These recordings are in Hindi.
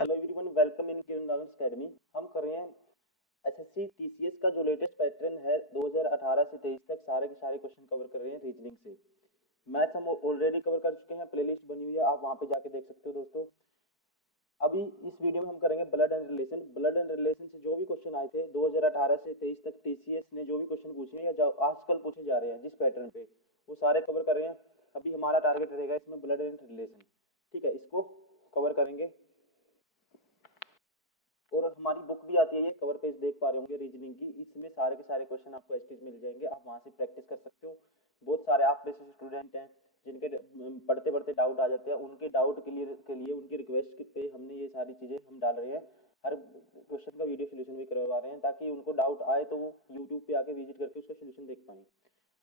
Hello everyone, welcome in Kiran dance academy. हम कर रहे हैं एसएससी टीसीएस का जो लेटेस्ट पैटर्न है 2018 से 23 तक सारे के सारे क्वेश्चन कवर कर रहे हैं रीजनिंग से। मैथ्स हम ऑलरेडी कवर कर चुके हैं, प्लेलिस्ट बनी हुई है, आप वहां पे जाके देख सकते हो दोस्तों। अभी इस वीडियो में हम करेंगे blood and relation. Blood and relation से जो भी क्वेश्चन आए थे 2018 से 23 तक टीसीएस ने जो भी क्वेश्चन पूछे हैं या जो आजकल पूछे जा रहे हैं जिस पैटर्न पे, वो सारे कवर कर रहे हैं। अभी हमारा टारगेट रहेगा इसमें ब्लड एंड रिलेशन। ठीक है, इसको कवर करेंगे। और हमारी बुक भी आती है, ये कवर पेज देख पा रहे होंगे रीजनिंग की, इसमें सारे के सारे क्वेश्चन आपको एसटीज मिल जाएंगे, आप वहां से प्रैक्टिस कर सकते हो। बहुत सारे आप में से स्टूडेंट हैं जिनके पढ़ते पढ़ते डाउट आ जाते हैं, उनके डाउट क्लियर के लिए उनकी रिक्वेस्ट पे हमने ये सारी चीज़ें हम डाल रहे हैं। हर क्वेश्चन का वीडियो सोल्यूशन भी करवा रहे हैं ताकि उनको डाउट आए तो वो यूट्यूब पे आके विजिट करके उसका सोल्यूशन देख पाएँ।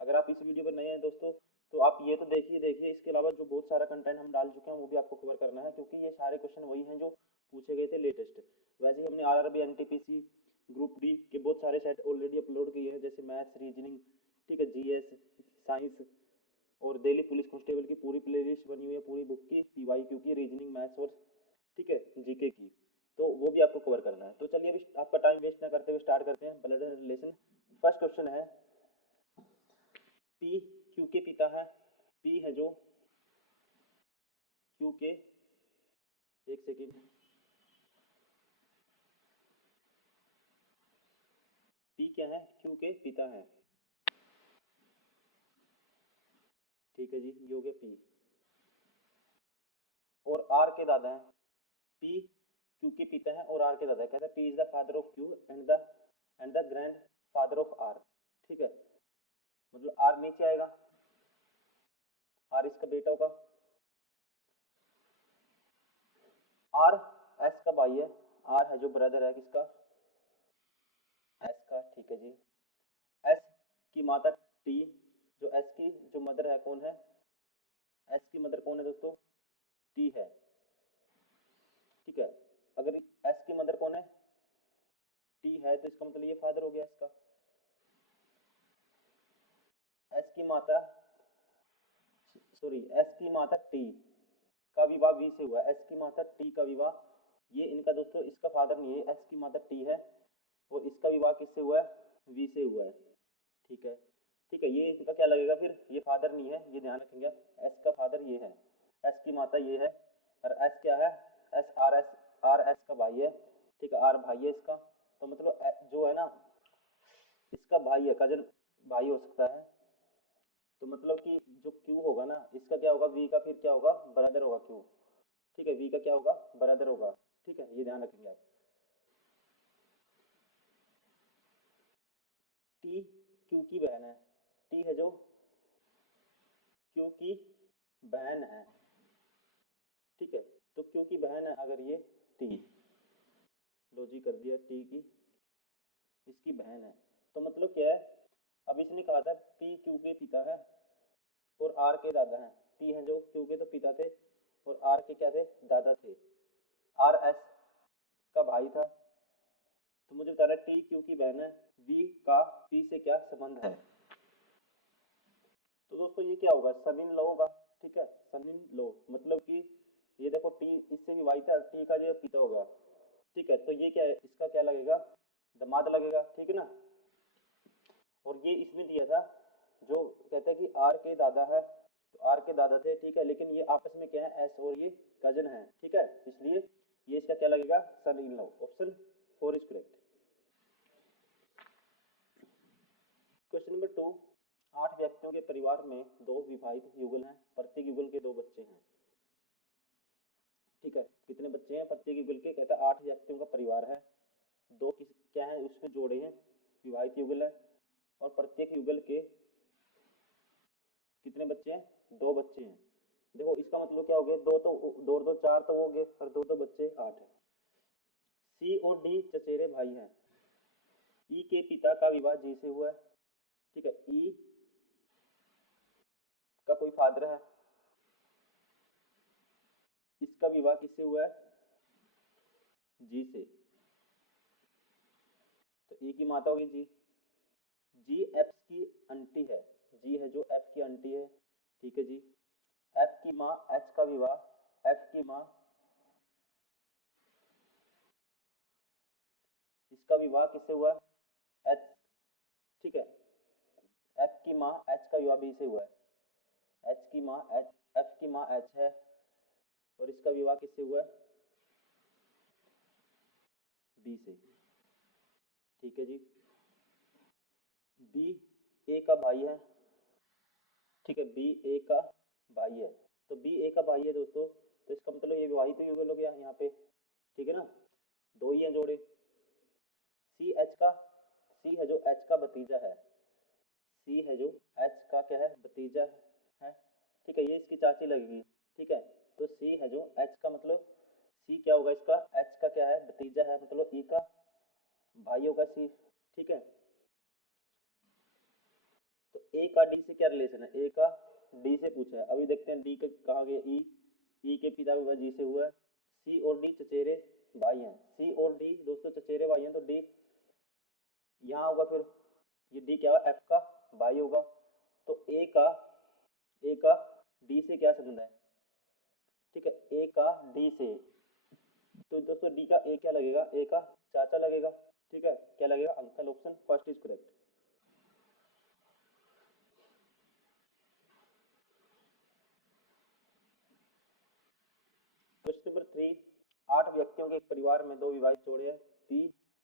अगर आप इस वीडियो पर नए हैं दोस्तों तो आप ये तो देखिए, इसके अलावा जो बहुत सारा कंटेंट हम डाल चुके हैं वो भी आपको कवर करना है, क्योंकि ये सारे क्वेश्चन वही हैं जो पूछे गए थे लेटेस्ट। वैसे ही हमने आरआरबी एनटीपीसी ग्रुप डी के बहुत सारे सेट ऑलरेडी अपलोड किए हैं, जैसे मैथ्स, रीजनिंग, ठीक है, जीएस, साइंस, और दिल्ली पुलिस कांस्टेबल की पूरी प्लेलिस्ट बनी हुई है पूरी बुक की, पीवाईक्यू की, रीजनिंग, मैथ्स और ठीक है जीके की, तो वो भी आपको कवर करना है। तो चलिए अभी आपका टाइम वेस्ट ना करते हुए स्टार्ट करते हैं ब्लड रिलेशन। फर्स्ट क्वेश्चन है, पी क्यू के पिता है। पी है जो क्यू के, एक सेकेंड, पी क्या है, क्यू के पिता है। ठीक है जी, ये हो गया पी। और आर के दादा है। पी क्यू के पिता है और आर के दादा है। कहता है P is the father of Q and the grandfather of R. ठीक है, मतलब आर नीचे आएगा, आर इसका बेटा होगा, आर एस का भाई है, आर है जो ब्रदर है किसका, एस का। ठीक है जी, एस की माता टी, जो एस की जो मदर है कौन है, एस की मदर कौन है दोस्तों, टी है। ठीक है, अगर एस की मदर कौन है, टी है, तो इसका मतलब ये फादर हो गया इसका। एस की माता, सॉरी, एस की माता टी का विवाह वी से हुआ है। एस की माता टी का विवाह, ये इनका दोस्तों इसका फादर नहीं है, एस की माता टी है और इसका विवाह किससे हुआ है, वी से हुआ है। ठीक है, ठीक है, ये इनका क्या लगेगा फिर, ये फादर नहीं है, ये ध्यान रखेंगे आप। एस का फादर ये है, एस की माता ये है, और एस क्या है, आर एस का भाई है। ठीक है, आर भाई है इसका, तो मतलब जो है ना इसका भाई है, कजन भाई हो सकता है। तो मतलब कि जो क्यू होगा ना इसका क्या होगा, वी का फिर क्या होगा, ब्रदर होगा क्यू। ठीक है, वी का क्या होगा, ब्रदर होगा। ठीक है, ये ध्यान रखेंगे आप। टी क्यू की बहन है। टी है जो क्यू की बहन है। ठीक है, तो क्यू की बहन है अगर ये टी, लो जी कर दिया, टी की इसकी बहन है, तो मतलब क्या है, अब इसने कहा था पी क्यू के पिता है और आर के दादा हैं। पी है जो क्यू के तो पिता थे और आर के क्या थे, दादा थे। आर एस का भाई था, तो मुझे बता रहा है टी क्यू की बहन है, वी का पी से क्या संबंध है। तो दोस्तों ये क्या होगा, सन इन लॉ होगा। ठीक है, सन इन लॉ मतलब कि ये देखो टी इससे विवाहित है, टी का जो पिता होगा। ठीक है, तो ये क्या है, इसका क्या लगेगा, दामाद लगेगा। ठीक है ना, और ये इसने दिया था जो कहते हैं कि आर के दादा है, तो आर के दादा थे। ठीक है, लेकिन ये आपस में क्या है, एस और ये कजन है। ठीक है, इसलिए ये इसका क्या लगेगा, son in law. Option 4 is correct. Question number 2, 8 व्यक्तियों के परिवार में 2 विवाहित युगल हैं, प्रत्येक युगल के 2 बच्चे हैं। ठीक है, कितने बच्चे हैं प्रत्येक युगल के, कहता है 8 व्यक्तियों का परिवार है, दो किस क्या है उसमें जोड़े हैं, विवाहित युगल है, और प्रत्येक युगल के कितने बच्चे हैं, 2 बच्चे हैं। देखो इसका मतलब क्या हो गया, दो तो दो और दो चार तो हो गए, और दो बच्चे 8 है। सी और डी चचेरे भाई हैं। ई के पिता का विवाह जी से हुआ है। ठीक है, ई का कोई फादर है, इसका विवाह किससे हुआ है, जी से, तो ई की माता होगी जी। जी एफ की आंटी है, जी है जो एफ की आंटी है। ठीक है जी, एफ की माँ, एच का विवाह, एफ की माँ इसका विवाह किससे हुआ? एच, ठीक है, एफ की माँ एच का विवाह बी से हुआ है। एच की माँ एच, एफ की माँ एच है और इसका विवाह किससे हुआ है? बी से। ठीक है जी। बी ए का भाई है, ठीक है, बी ए का भाई है। तो बी ए का भाई है दोस्तों, तो इसका मतलब ये विवाहित युगल हो गया यहाँ पे, ठीक है ना, दो ही हैं जोड़े। सी एच का, सी है जो एच का भतीजा है, सी है जो एच का क्या है, भतीजा है, ठीक है, ये इसकी चाची लगेगी, ठीक है। तो सी है जो एच का मतलब, सी क्या होगा इसका, एच का क्या है, भतीजा है, मतलब ई का भाई होगा सी, ठीक है। तो ए का डी से क्या रिलेशन है, ए का डी से पूछा है, अभी देखते हैं डी के कहा गया, ई, ई के पिता विवाह जी से हुआ है। सी और डी चचेरे भाई हैं, सी और डी दोस्तों चचेरे भाई हैं, तो डी यहाँ होगा, फिर ये डी क्या होगा, एफ का भाई होगा। तो ए का डी से क्या संबंध है, ठीक है, ए का डी से, तो दोस्तों डी का ए क्या लगेगा, ए का चाचा लगेगा, ठीक है, क्या लगेगा, uncle, option first is correct. Question number 3, 8 व्यक्तियों के एक परिवार में दो विवाहित जोड़े हैं, पी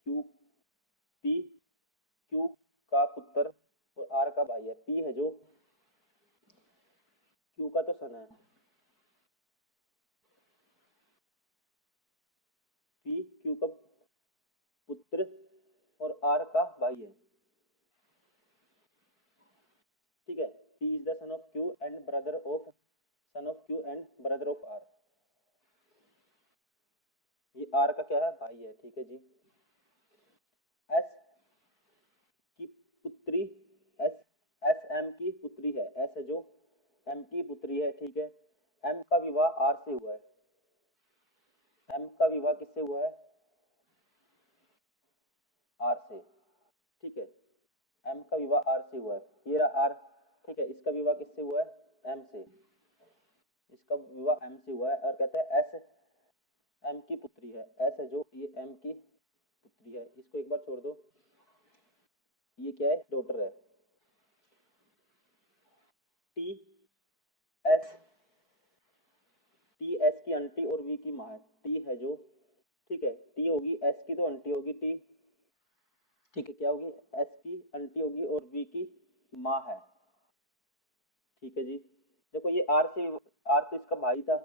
क्यू, पी क्यू का पुत्र और आर का भाई है। पी है जो क्यू का तो सन है, पी क्यू का पुत्र और आर का भाई है, ठीक है। P is the son of Q and brother of, son of Q and brother of R, ये आर का क्या है, भाई है, ठीक है जी। एस की पुत्री, एस, एस एम की पुत्री है, एस है जो एम की पुत्री है, ठीक है। एम का विवाह आर से हुआ है, एम का विवाह किससे हुआ है, आर से, ठीक है। एम का विवाह आर से हुआ है, ये रहा आर, ठीक है। इसका विवाह किससे हुआ है, एम से, इसका विवाह एम से हुआ है। और कहते हैं एस एम की पुत्री है, एस है जो ये एम की पुत्री है, इसको एक बार छोड़ दो, ये क्या है, डॉटर है। टी एस, टी एस की आंटी और वी की माँ है, टी है जो, ठीक है, टी होगी एस की तो आंटी होगी टी, ठीक है, क्या होगी, एस की आंटी होगी और वी की माँ है, ठीक है जी। देखो ये आर से, आर तो इसका भाई था,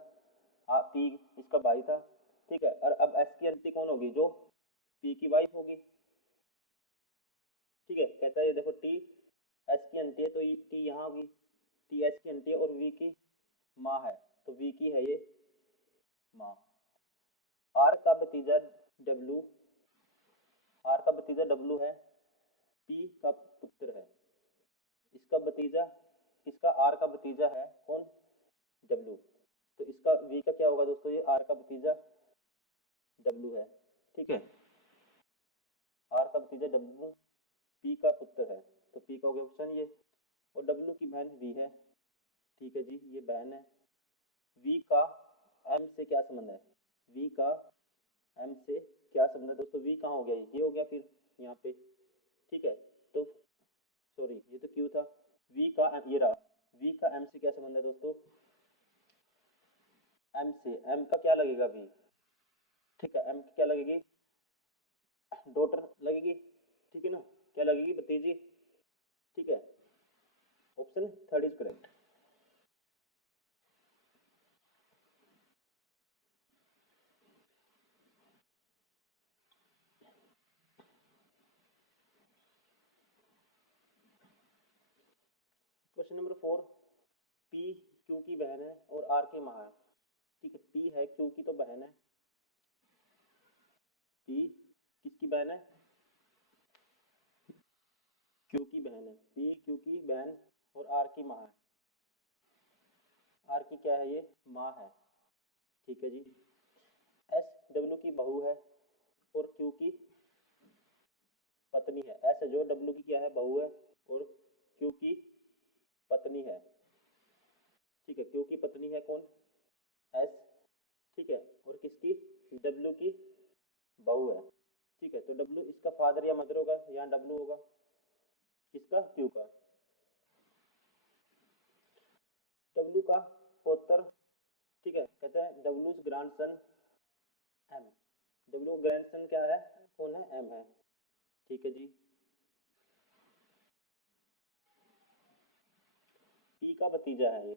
पी इसका भाई था, ठीक है। और अब एस की आंटी कौन होगी, जो पी की वाइफ होगी, ठीक है। कहता है ये देखो टी एस की आंटी है, तो टी यहाँ होगी, टी एस की आंटी है और वी की माँ है, तो वी की है ये माँ। आर का भतीजा डब्लू, आर का भतीजा डब्लू है, पी का पुत्र है, इसका भतीजा, किसका, आर का भतीजा है कौन, डब्लू, तो इसका वी का क्या होगा दोस्तों, ये आर का भतीजा डब्लू है, ठीक है। आर का भतीजा डब्लू पी का पुत्र है, तो पी का हो गया ऑप्शन ये। और डब्लू की बहन वी है, ठीक है जी, ये बहन है। वी का एम से क्या संबंध है, वी का एम से क्या संबंध है दोस्तों, वी कहाँ हो गया, ये हो गया फिर यहाँ पे, ठीक है। तो सॉरी ये तो क्यू था, वी का ये रहा, वी का एम से क्या संबंध है दोस्तों, एम से, एम का क्या लगेगा वी, ठीक है, एम की क्या लगेगी, डॉटर लगेगी, ठीक है ना, क्या लगेगी, भतीजी, ठीक है। Option third is correct. Question number 4, P Q की बहन है और आर की माँ है, ठीक है। पी है क्यू की तो बहन है, पी किसकी बहन है, क्यू की बहन है, पी क्यू की बहन और आर की माँ है, आर की क्या है, ये माँ है, ठीक है जी। एस डब्ल्यू की बहू है और क्यू की पत्नी है, एस है जो डब्ल्यू की क्या है, बहू है और क्यू की पत्नी है, ठीक है। क्यू की पत्नी है कौन, एस, ठीक है, और किसकी, डब्ल्यू की बहू है, ठीक ठीक है, तो डब्ल्यू इसका फादर या मदर होगा, यहाँ डब्ल्यू होगा किसका, क्यू का। डब्ल्यू का पुत्र, ठीक है, कहते हैं W grandson M. W grandson क्या है, कौन है, एम है, ठीक है जी। पी का भतीजा है ये,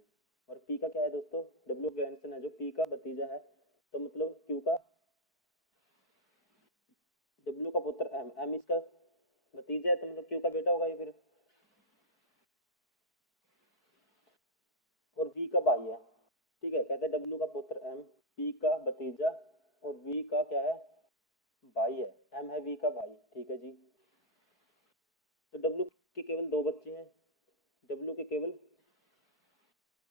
और पी का क्या है दोस्तों, डब्ल्यू ग्रैंडसन है जो पी का भतीजा है, तो मतलब क्यू का, डब्ल्यू का पुत्र एम, एम इसका भतीजा है, तो मतलब क्यू का बेटा होगा ये फिर, और वी का भाई है, ठीक है, कहते हैं डब्ल्यू का पुत्र एम, पी का भतीजा, और वी का क्या है, भाई है, एम है वी का भाई, ठीक है जी। तो डब्ल्यू के केवल दो बच्चे हैं, डब्ल्यू के केवल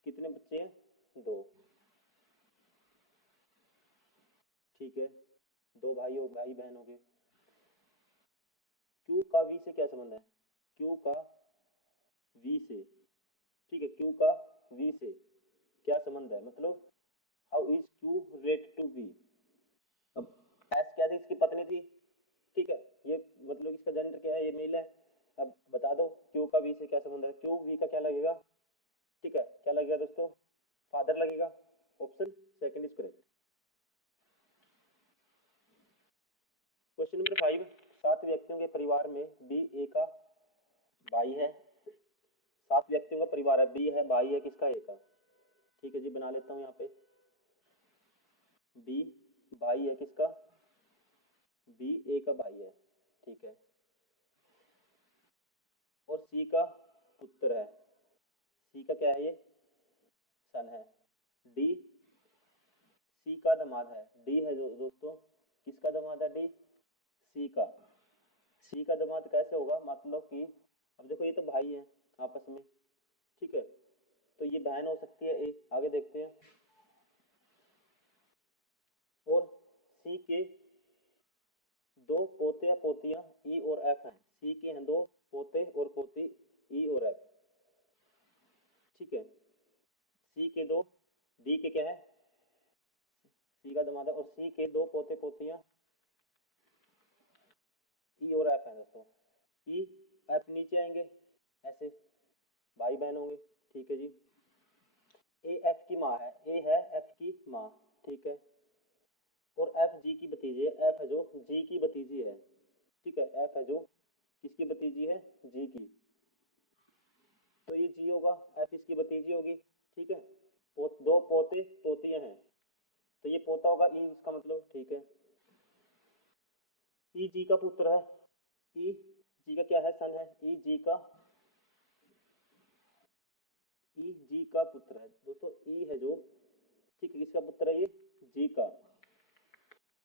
कितने बच्चे हैं, दो, ठीक है, दो भाई हो, भाई बहन हो गए। क्यू का वी से क्या संबंध है, क्यू का वी से, ठीक है, क्यू का वी से क्या संबंध है, मतलब how is Q related to V. अब एस क्या थी, इसकी पत्नी थी, ठीक है, ये मतलब इसका जेंडर क्या है, ये मेल है। अब बता दो क्यू का वी से क्या संबंध है, क्यू वी का क्या लगेगा, ठीक है, क्या लगेगा दोस्तों, फादर लगेगा, option second is correct. Question number 5, 7 व्यक्तियों के परिवार में बी ए का भाई है, 7 व्यक्तियों का परिवार है, बी है भाई है किसका, ए का, ठीक है जी, बना लेता हूँ यहाँ पे, बी भाई है किसका, बी ए का भाई है, ठीक है, और सी का पुत्र है, सी का क्या है ये, सन है, डी सी का दामाद है, डी है जो दोस्तों किसका दामाद है, डी सी का, सी का दामाद कैसे होगा, मतलब कि अब देखो ये तो भाई है आपस में, ठीक है, तो ये बहन हो सकती है ए, आगे देखते हैं, और सी के दो पोते या पोतियां ई और एफ हैं, सी के हैं दो पोते और पोती ई और एफ, ठीक है, सी के दो, डी के क्या है, सी का दामाद है, और सी के दो पोते पोतियां ई और एफ है दोस्तों, ई एफ नीचे आएंगे ऐसे, भाई बहन होंगे, ठीक है जी। ए एफ की माँ है, ए है एफ की माँ, ठीक है, और एफ जी की भतीजी है, एफ है जो जी की भतीजी है, ठीक है, एफ है जो किसकी भतीजी है, जी की, तो ये जी होगा, एफ इसकी भतीजी होगी, ठीक है, दो पोते पोतियां हैं, तो ये पोता होगा ई इसका मतलब, ठीक है, ई जी का पुत्र है, ई जी का क्या है, सन है, ई जी का, ई जी का पुत्र है दोस्तों, ई है जो, ठीक है, किसका पुत्र है ये, जी का,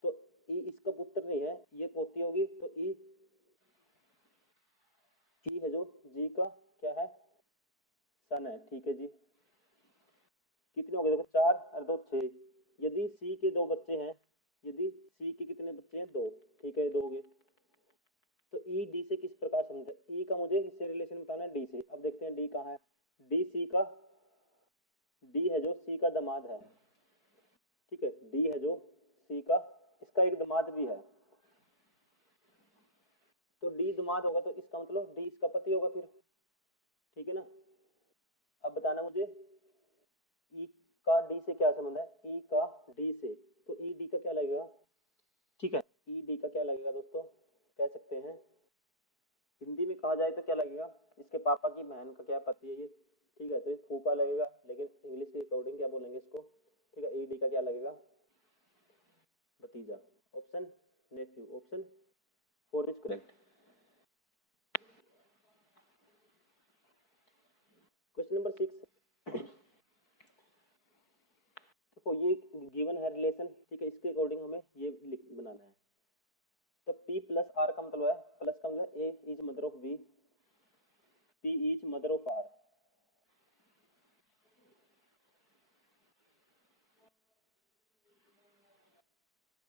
तो ई इसका पुत्र नहीं है, ये पोती होगी, तो ई है जो जी का क्या है, सन है, ठीक है जी। कितने हो गए देखो, चार और दो छह, यदि सी के दो बच्चे हैं, यदि सी के कितने बच्चे हैं, दो, ठीक है, दो हो गए, तो ई डी से किस प्रकार संबंध है, ई का मुझे इससे रिलेशन बताना है डी से, अब देखते हैं डी कहाँ है, डी सी का, डी है जो सी का दामाद है, ठीक है, डी है जो सी का, इसका एक दामाद भी है, तो डी दामाद होगा तो इसका मतलब डी इसका पति होगा फिर, ठीक है ना। अब बताना मुझे ई का डी से क्या संबंध है, ई का डी से, तो ई डी का क्या लगेगा, ठीक है, ई डी का क्या लगेगा दोस्तों, कह सकते हैं हिंदी में कहा जाए तो क्या लगेगा, इसके पापा की बहन का क्या पति है ये, ठीक है, तो ये फूफा लगेगा, लेकिन इंग्लिश के अकॉर्डिंग क्या बोलेंगे इसको, ठीक है, ई डी का क्या लगेगा, भतीजा, option nephew, option four is correct. Question number 6, देखो ये गिवन है रिलेशन, ठीक है, इसके अकॉर्डिंग हमें ये लिख बनाना है, तो P प्लस आर का मतलब है, प्लस का मतलब A is mother of B, P is mother of R,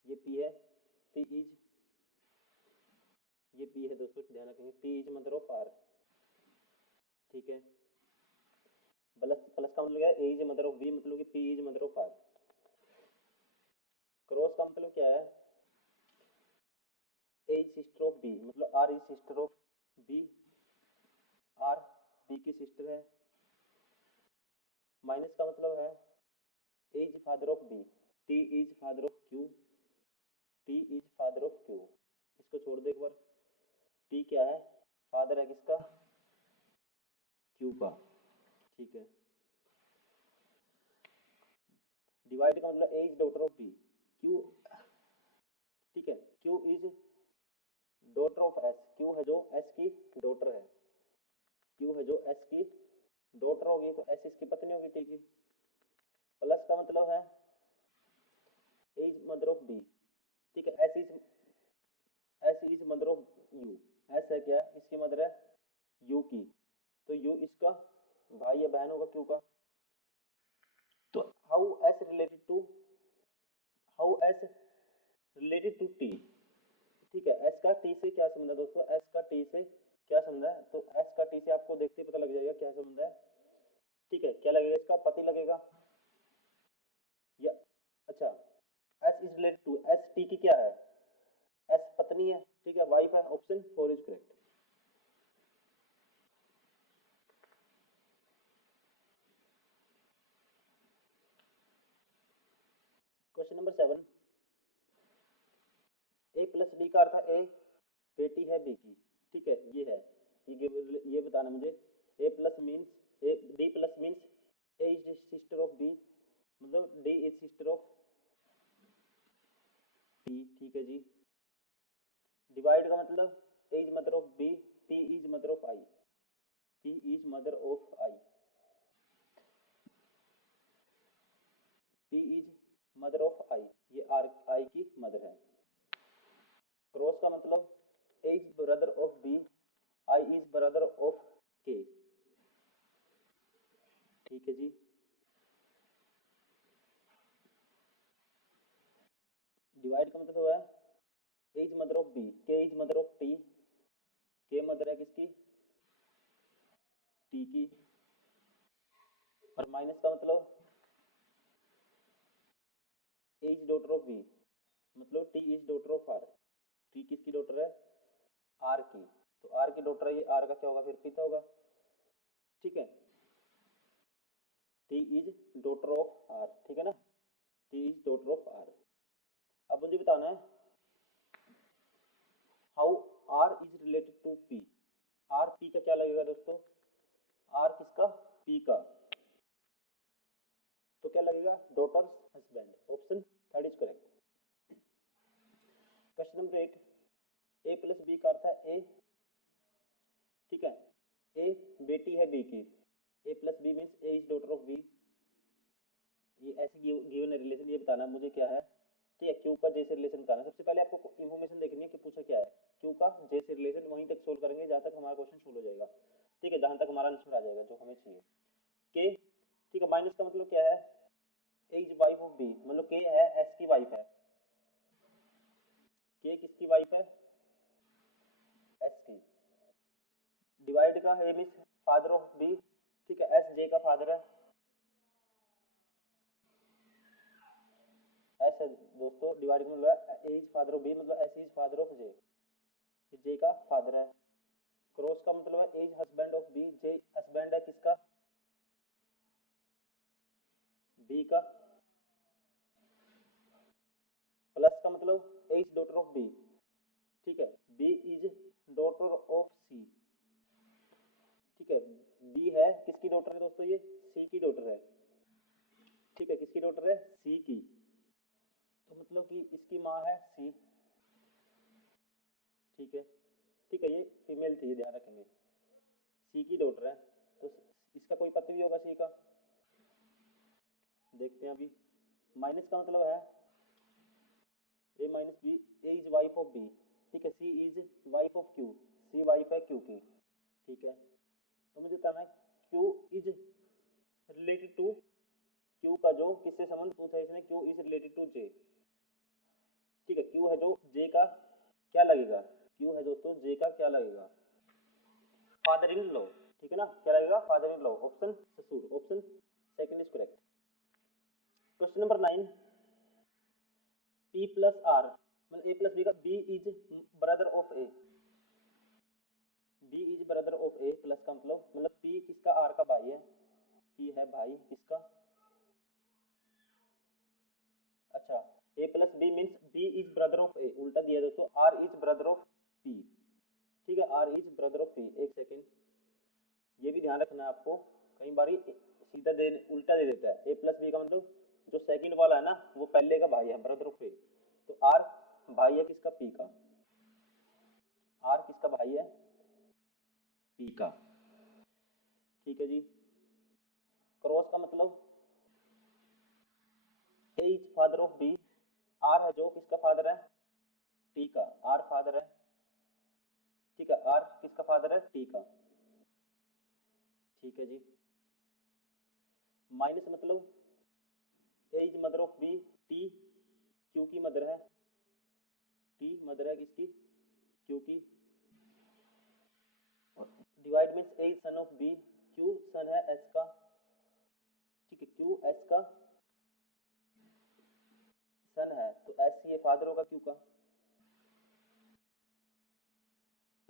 ये पी है, पी इज, ये पी है दोस्तों, ध्यान रखेंगे, P is mother of R, ठीक है, प्लस प्लस का मतलब क्या है, A is mother of B, मतलब कि P is mother of R, cross का मतलब क्या है, A is sister of B, मतलब R is sister of B, R B की सिस्टर है। माइनस का मतलब है A is father of B, T is father of Q, T is father of Q. इसको छोड़ दो एक बार, टी क्या है, फादर है किसका, क्यू का, ठीक है। डिवाइड का मतलब A is daughter of B, Q, ठीक है, Q is daughter of S, Q है जो एस की डॉटर है, क्यू है जो एस की डॉटर होगी, तो एस इसकी पत्नी होगी, ठीक है। प्लस का मतलब है A is mother of B, ठीक है, S is mother of you, S है क्या, इसकी मदर है यू की, तो यू इसका भाई या बहन होगा क्यू का। तो how S related to T, ठीक है, एस का टी से क्या संबंध है दोस्तों, एस का टी से क्या संबंध है, तो एस का टी से आपको देखते ही पता लग जाएगा क्या संबंध है, ठीक है। क्या लगेगा, इसका पति लगेगा, या अच्छा, S is related to, S T की क्या है, एस पत्नी है, ठीक है, वाइफ है, option 4 is correct. Question number 7, A plus B का अर्थ है ए बेटी है बी की, ठीक है, ये है, ये बताना मुझे, A plus means A, D plus means A is sister of B, मतलब D is sister of B, ठीक है जी। डिवाइड का मतलब A is mother of B, P is mother of I, P is mother of I, P is mother of I, ये आर आई की मदर है। क्रॉस का मतलब A is brother of B, I is brother of K, ठीक है जी। डिवाइड का मतलब है A is mother of B, K is mother of T, K mother है किसकी, टी की। और माइनस का मतलब A is daughter of B, मतलब T is daughter of R, T किसकी डॉटर है, आर की, तो आर की डॉटर है ये, आर का क्या होगा फिर, पिता होगा, ठीक है। T is daughter of R, ठीक है ना, T is daughter of R. अब मुझे बताना है how R is related to P, R P का क्या लगेगा दोस्तों, आर किसका, पी का, तो क्या लगेगा, daughter's husband, option 3 is correct. Question number 8, A plus B का अर्थ है ए, ठीक है, ए बेटी है बी की, A plus B means A is daughter of B, ये ऐसे गिवन रिलेशन, ये बताना मुझे क्या है, ठीक है। क्यू का जे से रिलेशन बताना, सबसे पहले आपको इन्फॉर्मेशन देखनी है कि पूछा क्या है, क्यू का जे से रिलेशन, वहीं तक सोल्व करेंगे जहां तक हमारा क्वेश्चन सोल्व हो जाएगा, ठीक है, जहां तक हमारा आंसर आ जाएगा जो हमें चाहिए। के, ठीक है, माइनस का मतलब क्या है, A is wife of B, मतलब के है एस की वाइफ है, के किसकी वाइफ है, एस की। डिवाइड का ए मीन्स फादर ऑफ बी, ठीक है, एस जे का फादर है, एस है दोस्तों, डिवाइड का मतलब A is father of B, मतलब S is father of J का फादर है। क्रॉस का मतलब है A is husband of B, J husband है किसका, बी का। प्लस का मतलब A is daughter of B, ठीक है, B is daughter of C, ठीक है, बी है किसकी डॉटर है दोस्तों, ये सी की डॉटर है, ठीक है, किसकी डॉटर है, सी की, तो मतलब कि इसकी माँ है सी, ठीक है, ठीक है, ये फीमेल थी, ध्यान रखेंगे, सी की डॉटर है, तो इसका कोई पति भी होगा सी का, देखते हैं अभी। माइनस का मतलब है A minus B, A is wife of B, ठीक है, C is wife of Q, C wife है क्यू की, ठीक है। तो मुझे कहना है Q is related to, Q का जो किससे संबंध पूछा है इसने, Q is related to J, ठीक है, क्यू है जो जे का क्या लगेगा, क्यू है दोस्तों जे का क्या लगेगा, फादर इन लॉ, ठीक है ना, क्या लगेगा, फादर इन लॉ, ऑप्शन ससुर, option 2 is correct. Question number 9, P plus R मतलब ए प्लस बी का B is brother of A, B is brother of A plus का मतलब पी किसका, आर का भाई है, पी है भाई किसका, अच्छा A plus B means B is brother of A, उल्टा दिया दोस्तों, R is brother of P, ठीक है, R is brother of P. एक सेकेंड, ये भी ध्यान रखना है आपको, कई बार सीधा दे उल्टा दे देता है, ए प्लस बी का मतलब जो सेकंड वाला है ना वो पहले का भाई है, ब्रदर ऑफ ए, तो आर भाई है किसका, पी का, आर किसका भाई है, पी का, ठीक है जी। क्रॉस का मतलब A is father of B, R है जो किसका फादर है, टी का, आर फादर है, ठीक है, आर किसका फादर है, टी का, ठीक है जी। माइनस मतलब A is mother of B, T Q की मदर है, टी मदर है किसकी, क्यू की, divide means A is son of B, Q son है एस का, ठीक है, क्यू एस का सन है, तो एस ये फादर होगा क्यू का,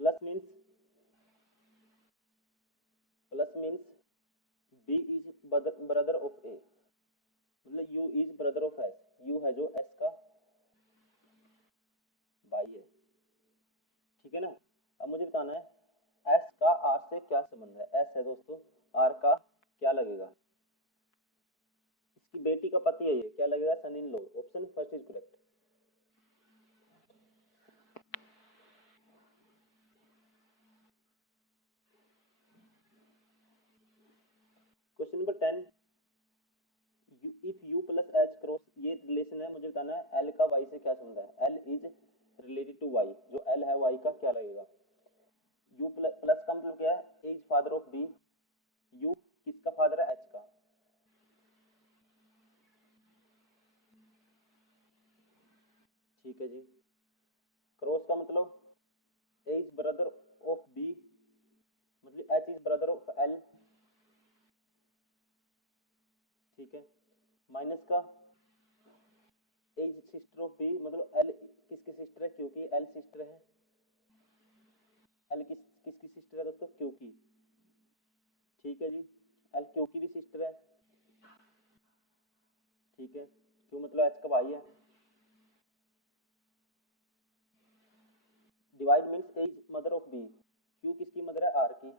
plus means, plus means B is brother of A, मतलब U is brother of S, U है जो एस का भाई है, ठीक है ना। अब मुझे बताना है एस का आर से क्या संबंध है, एस है दोस्तों, आर का क्या लगेगा, इसकी बेटी का पति है ये, क्या लगेगा, son in law, option first is correct. Question number 10, if U plus H cross, ये रिलेशन है, मुझे बताना है एल का वाई से क्या संबंध है, L is related to Y, जो एल है वाई का क्या लगेगा, यू प्लस का मतलब क्या है, is father of B, U किसका फादर है, एच का, ठीक है जी। क्रॉस का मतलब एज ब्रदर ऑफ बी, मतलब H is brother of L, ठीक है। माइनस का एज सिस्टर ऑफ बी, मतलब एल किसकी सिस्टर है, क्योंकि एल सिस्टर है, एल किसकी सिस्टर है दोस्तों, क्यू की, ठीक है जी, एल क्यू की भी सिस्टर है, ठीक है, क्यू मतलब एच का भाई है। Divide means is mother of B, Q किसकी मदर है, आर की,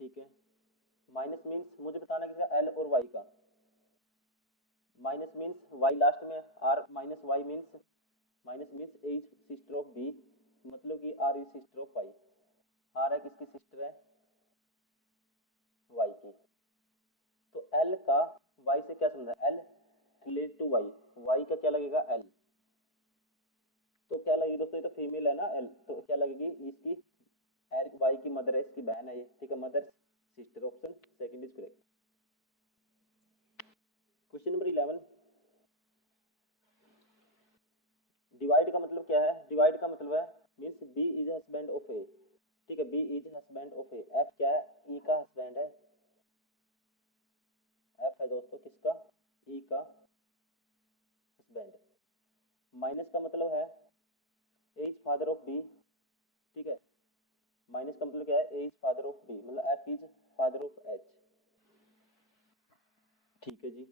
ठीक है। माइनस मीन्स मुझे बताना किसका, एल और वाई का, माइनस मीन्स वाई लास्ट में, R minus Y means, minus means is sister of B, मतलब कि R is sister of Y, R है किसकी सिस्टर है, वाई की, तो एल का वाई से क्या संबंध है, L relate to Y, Y का क्या लगेगा, एल, तो क्या लगेगी दोस्तों, ये तो फीमेल है ना एल, तो क्या लगेगी इसकी, एल वाई की मदर है, इसकी बहन है ये, ठीक है, mother sister, option second is correct. Question number 11, divide का मतलब क्या है, डिवाइड का मतलब है means B is husband of A, ठीक है, B is husband of A, F क्या है, ई का हस्बैंड है, एफ है दोस्तों किसका, ई का हस्बैंड। माइनस का मतलब है एज फादर ऑफ बी, ठीक है, माइनस का मतलब क्या है, एज फादर ऑफ बी, मतलब F is father of H, ठीक है जी।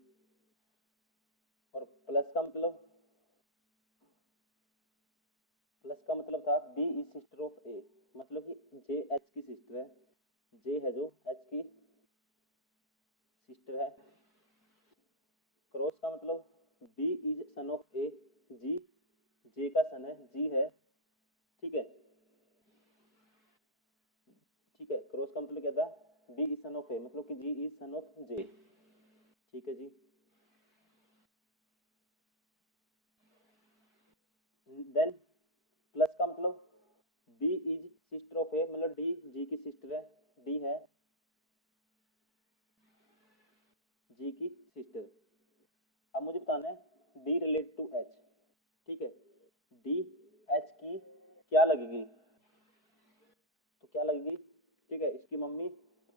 और प्लस का मतलब, प्लस का मतलब था B is sister of A, मतलब कि जे एच की सिस्टर है, जे है जो एच की सिस्टर है। क्रॉस का मतलब बी इज सन ऑफ ए, जी जे का सन है, जी है, ठीक है, ठीक है, क्रॉस का मतलब क्या था, B is son of A, मतलब कि जी इज सन ऑफ जे, ठीक है जी। देन प्लस का मतलब B is sister of A, मतलब डी जी की सिस्टर है, डी है जी की सिस्टर। अब मुझे बताना है डी रिलेट टू एच, ठीक है, डी एच की क्या लगेगी, तो क्या लगेगी, ठीक है, इसकी मम्मी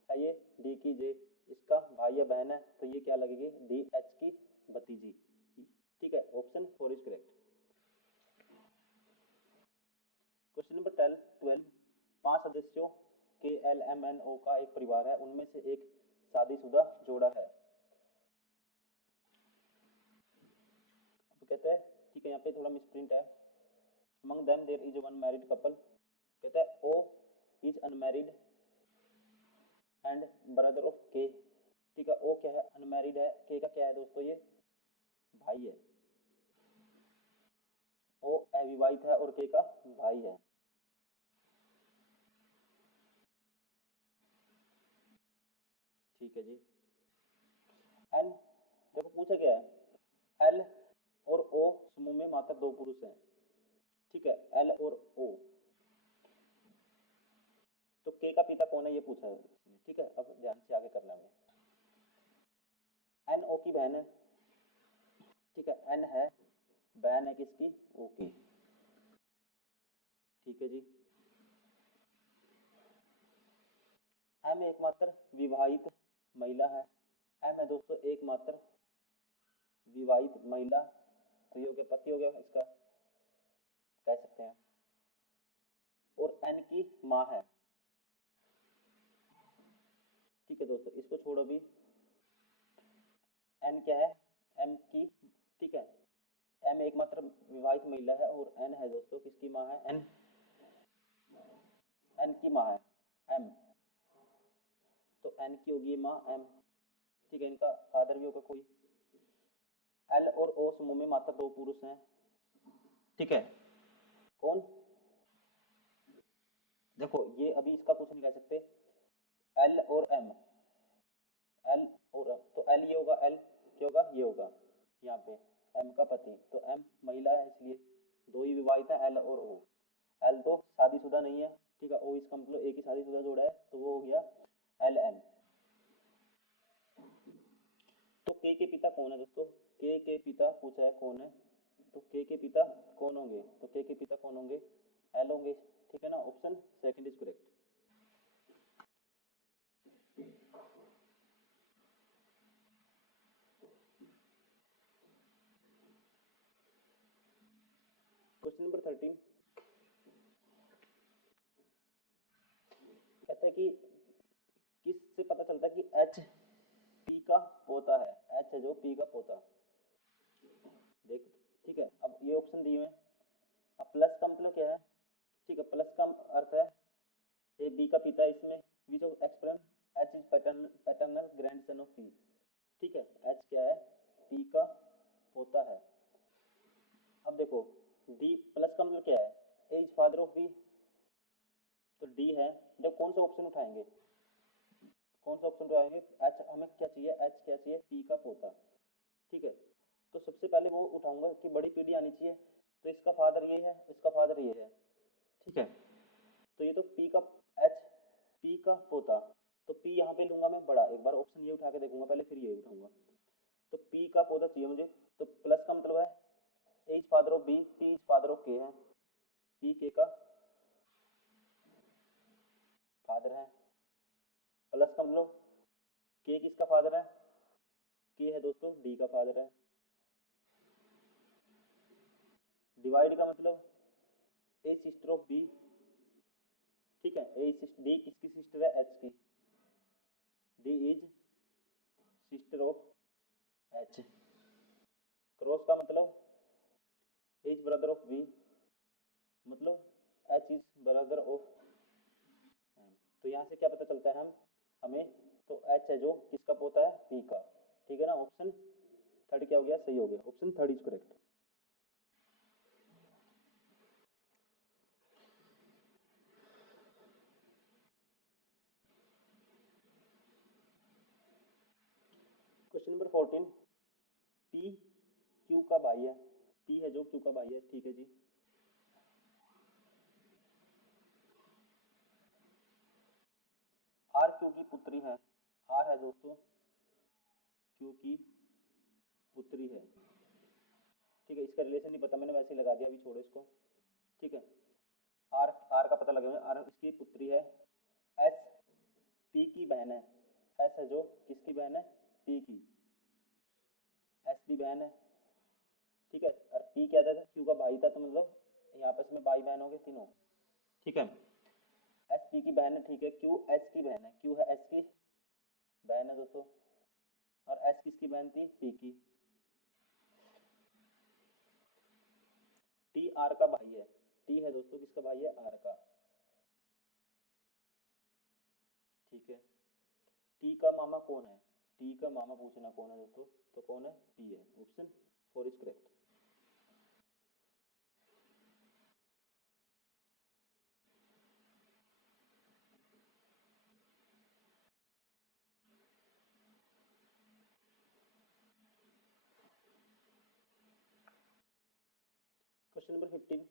है ये, डी की जे, इसका भाई या बहन है, तो ये क्या लगेगी, डी एच की भतीजी। ठीक है, option 4 is correct. Question number 12, 5 सदस्यों के LMNO का एक परिवार है, उनमें से एक शादीशुदा जोड़ा है। अब कहते हैं, ठीक है, यहाँ पे थोड़ा मिसप्रिंट है। Among them there is one married couple, कहता है O is unmarried and brother of K। ठीक है, O क्या है, अनमैरिड है, K का क्या है दोस्तों, ये भाई है। O अविवाहित है और K का भाई है। ठीक है जी। N, देखो पूछा गया है L और O समूह में मात्र 2 पुरुष हैं। ठीक है, L और O, तो K का पिता कौन है ये पूछा है। ठीक है, अब ध्यान से आगे करना है। N O की बहन है। ठीक है, N है, बहन है किसकी, O की। ठीक है जी। M एकमात्र विवाहित महिला है। M है दोस्तों एकमात्र विवाहित महिला, तो ये हो गया पति हो गया इसका, कह सकते हैं। और N की माँ है। ठीक है दोस्तों, इसको छोड़ो भी। N क्या है, M की, ठीक है, M एकमात्र विवाहित महिला है और N है दोस्तों किसकी माँ है, N की माँ है M, तो N की होगी माँ M। ठीक है, इनका फादर भी होगा कोई। L और O समूह में मात्र 2 पुरुष हैं। ठीक है, कौन, देखो ये अभी इसका कुछ नहीं कह सकते। L और M, L और M, तो L ये होगा, L क्या होगा, ये होगा यहाँ पे M का पति, तो M महिला है इसलिए 2 ही विवाहित है, L और O। L तो शादीशुदा नहीं है। ठीक है, O इसका मतलब एक ही शादीशुदा जोड़ा है, तो वो हो गया LM। तो K के पिता कौन है दोस्तों, K के पिता पूछा है कौन है, तो K के पिता कौन होंगे, तो K के पिता कौन होंगे, L होंगे। ठीक है ना, option second is correct. Question number 13, कहता है कि किससे पता चलता है कि H P का पोता है। H है जो P का पोता, देख। ठीक है, अब ये ऑप्शन दिए हैं। अब प्लस का मतलब क्या है, ठीक है, प्लस का अर्थ है ए बी का पिता, इसमें which of expression H is paternal grandson of P. ठीक है, एच क्या है, पी का पोता है। अब देखो डी प्लस का मतलब क्या है, A is father of B, तो डी है। जब कौन सा ऑप्शन उठाएंगे, कौन सा ऑप्शन उठाएंगे, एच हमें क्या चाहिए, एच क्या चाहिए, पी का पोता। ठीक है, तो सबसे पहले वो उठाऊंगा कि बड़ी पीढ़ी आनी चाहिए, तो इसका फादर ये है, इसका फादर ये है। ठीक है, तो ये तो पी का, एच पी का पोता, तो पी यहाँ पे लूंगा मैं बड़ा, एक बार ऑप्शन ये उठा के देखूंगा पहले, फिर ये उठाऊंगा। तो पी का पोता चाहिए मुझे, तो प्लस का मतलब है A is father of B, P is father of K है, पी के का फादर है। प्लस का मतलब के किसका फादर है, के है दोस्तों डी का फादर है। डिवाइड का मतलब ए सिस्टर ऑफ बी। ठीक है, ए डी किसकी सिस्टर है, एच की, D is sister of H. Cross का मतलब इज ब्रदर ऑफ बी, मतलब H is brother of M. तो यहाँ से क्या पता चलता है हमें, तो एच है जो किसका पोता है, पी का। ठीक है ना, ऑप्शन थर्ड क्या हो गया, सही हो गया, option third is correct. Question number 14, P Q का भाई है, पी है जो क्यू का भाई है। ठीक है जी। आर क्यू की पुत्री है, आर है दोस्तों क्यू की पुत्री है। ठीक है, इसका रिलेशन नहीं पता, मैंने वैसे ही लगा दिया, अभी छोड़ो इसको। ठीक है, आर आर का पता लगे, आर इसकी पुत्री है। एस पी की बहन है, एस है जो किसकी बहन है, पी की, एस पी बहन है, ठीक है, और P क्या था, Q का भाई था, तो मतलब यहाँ पे इसमें भाई बहन हो गए तीनों, ठीक है। S P की बहन है, ठीक है, Q S की बहन है, Q है S की बहन है दोस्तों, और S किसकी बहन थी, P की। T R का भाई है, T है दोस्तों किसका भाई है, R का, ठीक है। T का मामा कौन है, T का मामा पूछना कौन है दोस्तों, तो कौन है, P है, option 4 is correct. Question number 15,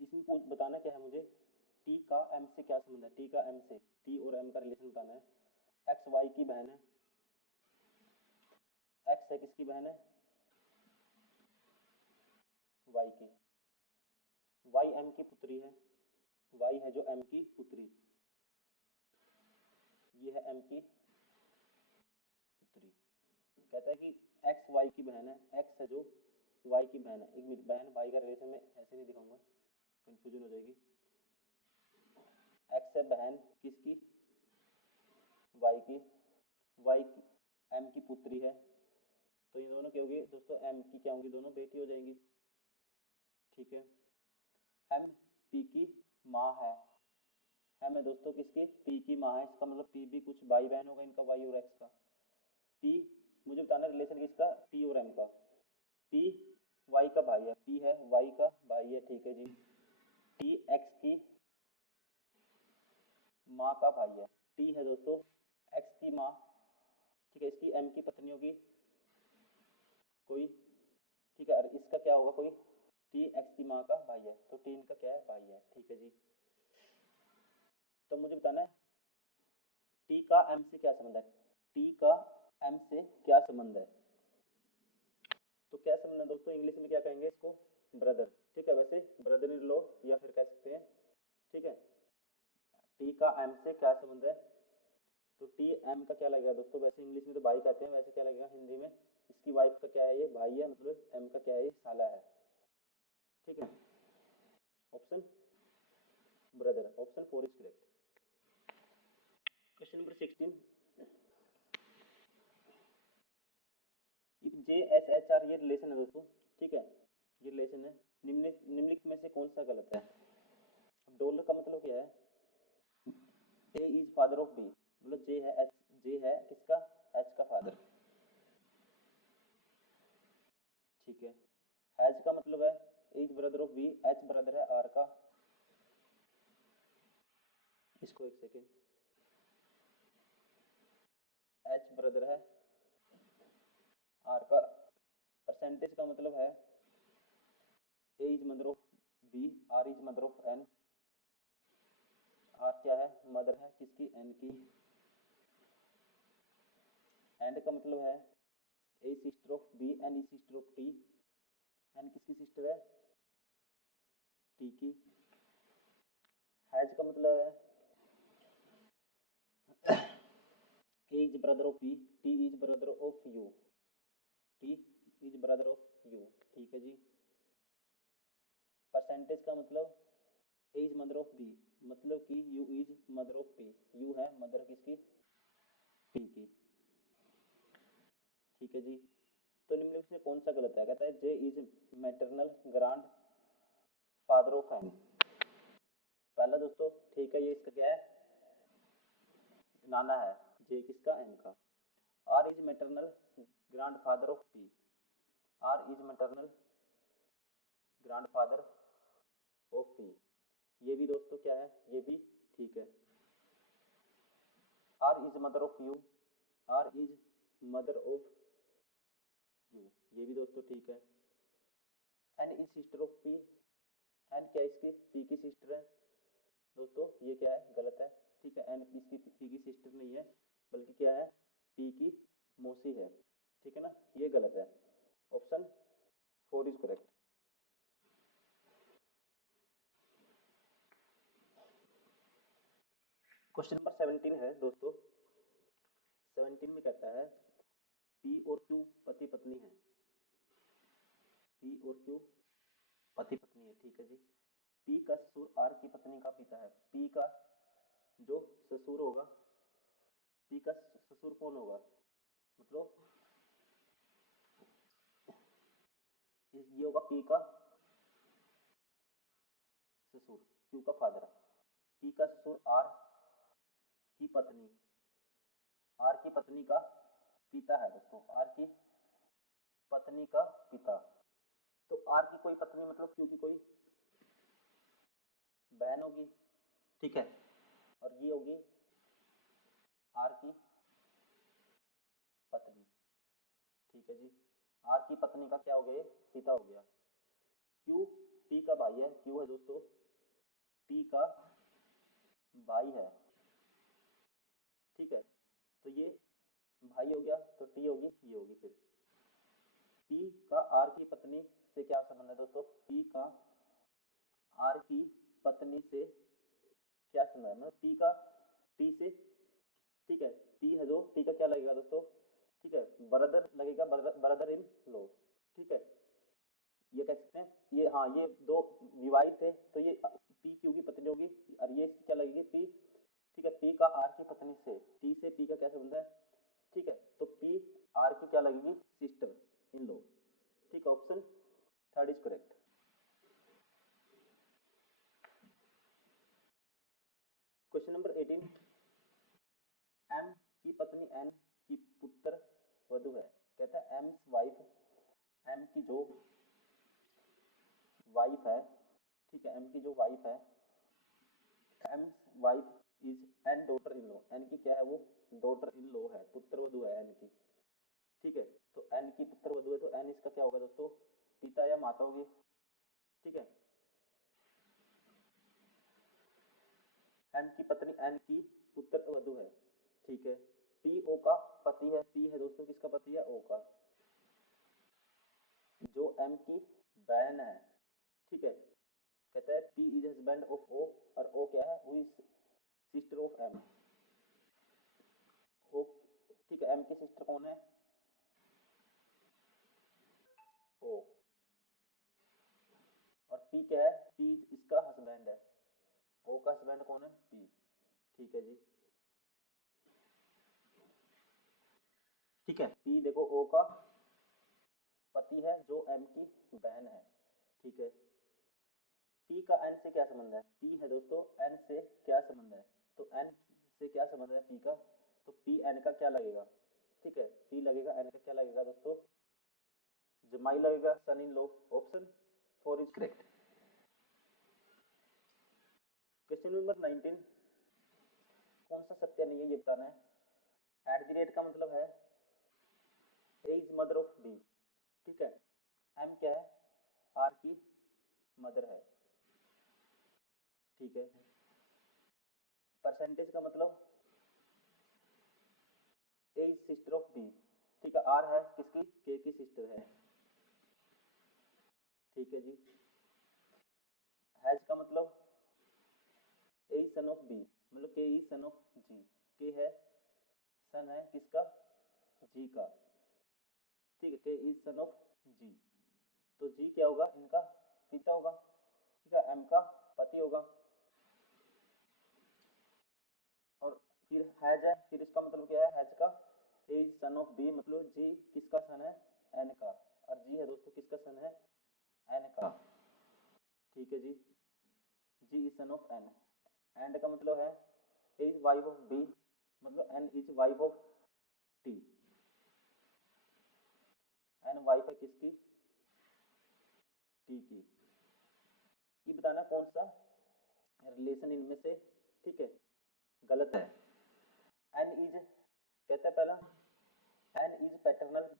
इसमें पूछ बताना क्या है मुझे, T का M से क्या संबंध है, T का M से, T और M का रिलेशन बताना है। X Y की बहन है, X है किसकी बहन है, Y की, Y M की पुत्री है, Y है जो M की पुत्री, ये है M की पुत्री। कहता है कि X Y की बहन है, X है जो Y की बहन है, एक मिनट, बहन भाई का रिलेशन में ऐसे नहीं दिखाऊंगा, कंफ्यूजन हो जाएगी। X है बहन किसकी, Y की, Y की M की पुत्री है, तो ये दोनों क्या होगी दोस्तों, M की क्या होंगी, दोनों बेटी हो जाएंगी, ठीक है। M P की माँ है, M है दोस्तों किसकी, P की माँ है, इसका मतलब P भी कुछ भाई बहन होगा इनका, Y और X का। P मुझे बताना रिलेशन किसका, T और M का। P Y का भाई है, P है Y का भाई है, ठीक है जी। T X की माँ का भाई है, T है दोस्तों X की माँ, ठीक है, इसकी M की पत्नी होगी कोई, ठीक है, और इसका क्या होगा कोई, T X की माँ का भाई है, तो T इनका क्या है, भाई है, ठीक है जी। तो मुझे बताना है T का M से क्या संबंध है, T का M से क्या संबंध है, तो क्या संबंध है दोस्तों, इंग्लिश में क्या कहेंगे इसको, ब्रदर, ठीक है, वैसे ब्रदर इन लॉ या फिर कह सकते हैं, ठीक है। T का M से क्या संबंध है, तो T M का क्या लगेगा दोस्तों, वैसे इंग्लिश में तो भाई कहते हैं, वैसे क्या लगेगा हिंदी में, इसकी वाइफ का क्या है, ये भाई है, मतलब M का क्या है, ये साला है, ठीक है। Option brother, option 4 is correct. Question number 16, J S H R ये रिलेशन है दोस्तों, ठीक है, ये रिलेशन है, निम्नलिखित में से कौन सा गलत है। डॉलर का मतलब क्या है, A is father of B, मतलब जे है एच, जे है किसका, एच का फादर, ठीक है। हैज का मतलब है is brother of B, H brother है आर का, इसको एक सेकेंड, एच ब्रदर है आर का, परसेंटेज का मतलब है A is mother of B, R is mother of N, R क्या है, मदर है किसकी, एन की, एंड का मतलब है A sister of B, N is sister of T, एन किसकी सिस्टर है, टी की। हैज का मतलब है A is brother of B, T is brother of U, T is brother of U, ठीक है जी। परसेंटेज का मतलब A is mother of B, मतलब कि U is mother of P, U है मदर किसकी, पी की, ठीक है जी। तो निम्नलिखित में कौन सा गलत है, कहता है J is maternal grandfather of N, पहला दोस्तों, ठीक है, ये इसका क्या है, नाना है, जे किसका, एन का। R is maternal grandfather of P, R is maternal grandfather of P, ये भी दोस्तों क्या है, ये भी ठीक है। R is mother of U, R is mother of U, ये भी दोस्तों ठीक है। N is sister of P, N क्या इसकी, पी की सिस्टर है, दोस्तों ये क्या है, गलत है, ठीक है, एन इसकी पी की सिस्टर नहीं है, बल्कि क्या है, पी की मौसी है, ठीक है ना, ये गलत है, option 4 is correct. Question number 17 है दोस्तों, 17 में कहता है P और क्यू पति पत्नी है, पी और क्यू पति पत्नी है, ठीक है जी। पी का ससुर आर की पत्नी का पिता है। पी का जो ससुर होगा, पी का ससुर कौन होगा, मतलब ये होगा पी का ससुर, क्यू का फादर। पी का ससुर आर की पत्नी, आर की पत्नी का पिता है दोस्तों, आर की पत्नी का पिता। तो आर की कोई पत्नी मतलब क्यू की कोई बहन होगी, ठीक है, और ये होगी आर की पत्नी, ठीक है जी। आर की पत्नी का क्या हो गया, ये पिता हो गया। क्यू टी का भाई है, क्यू है दोस्तों टी का भाई है, ठीक है। तो ये भाई हो गया, तो टी होगी, ये होगी। फिर पी का आर की पत्नी से क्या संबंध है दोस्तों, पी का आर की पत्नी से क्या संबंध है, मतलब पी का टी से, ठीक है। पी है जो, टी का क्या लगेगा दोस्तों, ठीक है, ब्रदर लगेगा, ब्रदर इन लॉ, ठीक है। ये कह सकते हैं, ये हाँ, ये दो विवाहित थे, तो ये पी क्यू की पत्नी होगी, और ये इसकी क्या लगेगी, पी, ठीक है। पी का आर की पत्नी से, टी से पी का क्या संबंध है, ठीक है, तो पी आर की क्या लगेगी, सिस्टर इन लॉ, ठीक है। Option third is correct. Question number 18, M की पत्नी एन की पुत्र वधु है। कहता है एम्स वाइफ, एम की जो वाइफ है, ठीक है, एम की जो वाइफ है, M's wife is N daughter in law, N की क्या है वो डॉटर इन लॉ है, पुत्र वधु है एन की, ठीक है। तो एन की पुत्र वधु है, तो एन इसका क्या होगा दोस्तों, पिता या माता होगी, ठीक है। एम की पत्नी एन की पुत्र वधु है, ठीक है। पी ओ का पति है, पी है दोस्तों किसका पति है, ओ का, जो एम की बहन है, ठीक है। कहता है P is husband of O, और ओ क्या है, वो is sister of M, O, ठीक है। एम की सिस्टर कौन है, ओ, और पी क्या है, पी इसका हस्बैंड है, ओ का हस्बैंड कौन है, पी, ठीक है जी, ठीक है। पी देखो ओ का पति है, जो एम की बहन है, ठीक है। पी का एन से क्या संबंध है, पी है दोस्तों एन से क्या संबंध है, तो एन से क्या संबंध है पी का, तो पी एन का क्या लगेगा, ठीक है, पी लगेगा, एन का क्या लगेगा दोस्तों, जमाई लगेगा, son in law. Option four is correct. Question number 19, कौन सा सत्य नहीं है ये बताना है। एट द रेट का मतलब है A is mother of B, ठीक है। एम क्या है, आर की मदर है, ठीक है। परसेंटेज का मतलब A is sister of B, ठीक है। आर है किसकी, के की सिस्टर है, ठीक है जी। हैज का मतलब A is son of B, मतलब के इज सन ऑफ जी, के है सन है किसका, जी का, ठीक है। के इज सन ऑफ जी, तो जी क्या होगा, इनका पिता होगा, ठीक है। एम का पति होगा, और फिर हैज है, फिर इसका मतलब क्या है, हैज का ए इज सन ऑफ बी, मतलब जी किसका सन है, एन का, और जी है दोस्तों किसका सन है, एन का, ठीक है जी। G is son of N, and का मतलब है A is wife of B, मतलब N is wife of T, N wife है किसकी, टी की। ये बताना कौन सा रिलेशन इनमें से, ठीक है, गलत है। एन इज, कहता है पहला, N is paternal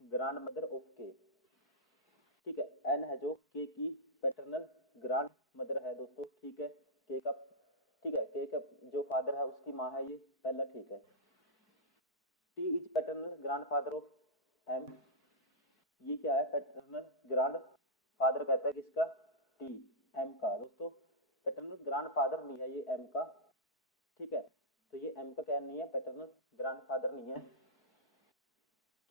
grandmother of K, ठीक है। एन है जो के की पैटर्नल ग्रांड मदर है दोस्तों, ठीक है। के का, ठीक है, के का जो फादर है उसकी माँ है ये, पहला ठीक है। T is paternal grandfather of M, ये क्या है, पैटर्नल ग्रांड फादर कहता है किसका, टी, एम का दोस्तों। पैटर्नल ग्रांड फादर नहीं है ये एम का, ठीक है। तो ये एम का क्या नहीं है, पैटर्नल ग्रांड फादर नहीं है।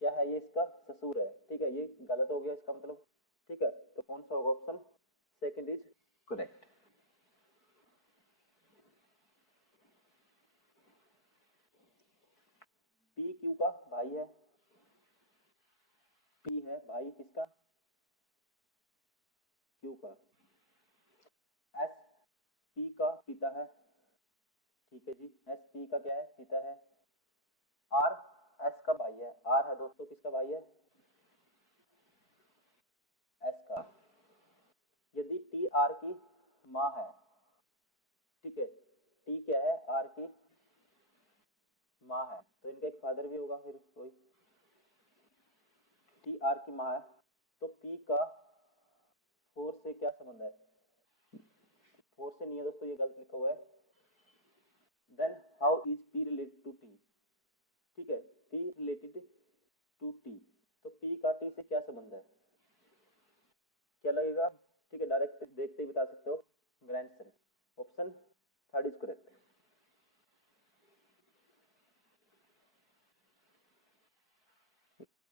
क्या है ये, इसका ससुर है। ठीक है, ये गलत हो गया इसका मतलब। ठीक है, तो कौन सा होगा, option second is correct. P Q का भाई है, पी है भाई किसका, क्यू का। एस पी का पिता है। ठीक है जी, एस पी का क्या है, पिता है। आर एस का भाई है। आर है दोस्तों किसका भाई है, एस का। यदि टी आर की माँ है, ठीक है, टी क्या है, आर की माँ है, तो इनका एक फादर भी होगा फिर कोई। टी आर की माँ है, तो पी का फोर से क्या संबंध है, फोर से नहीं है दोस्तों, ये गलत लिखा हुआ है। Then how is P related to T. ठीक है, पी रिलेटेड टू टी, तो पी का टी से क्या संबंध है, क्या लगेगा। ठीक है, डायरेक्ट देखते ही बता सकते हो, grandson. Option third is correct.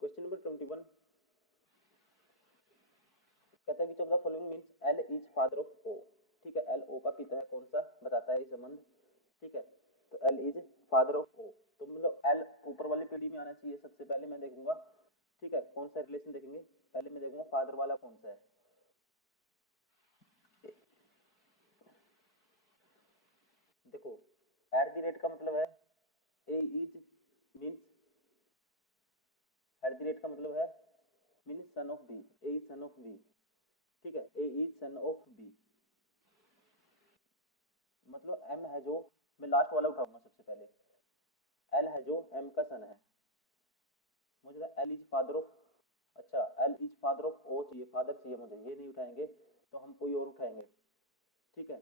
Question number 21 कहता है which of the following means L is father of O. ठीक है, एल ओ का पिता है, कौन सा बताता है ये संबंध। ठीक है, तो L is father of O, तो मतलब एल ऊपर वाली पीढ़ी में आना चाहिए। सबसे पहले मैं देखूंगा, ठीक है, कौन सा रिलेशन देखेंगे, पहले मैं देखूंगा फादर वाला कौन सा है। देखो, एट द रेट का मतलब है A is means, at the rate का मतलब है means son of B, A is son of B. ठीक है, A is son of B, मतलब एम है जो, मैं लास्ट वाला उठाऊंगा सबसे पहले। एल है जो एम का सन है, मुझे एल इज फादर ऑफ, अच्छा L is father of O चाहिए, फादर चाहिए मुझे, ये नहीं उठाएंगे तो हम कोई और उठाएंगे। ठीक है,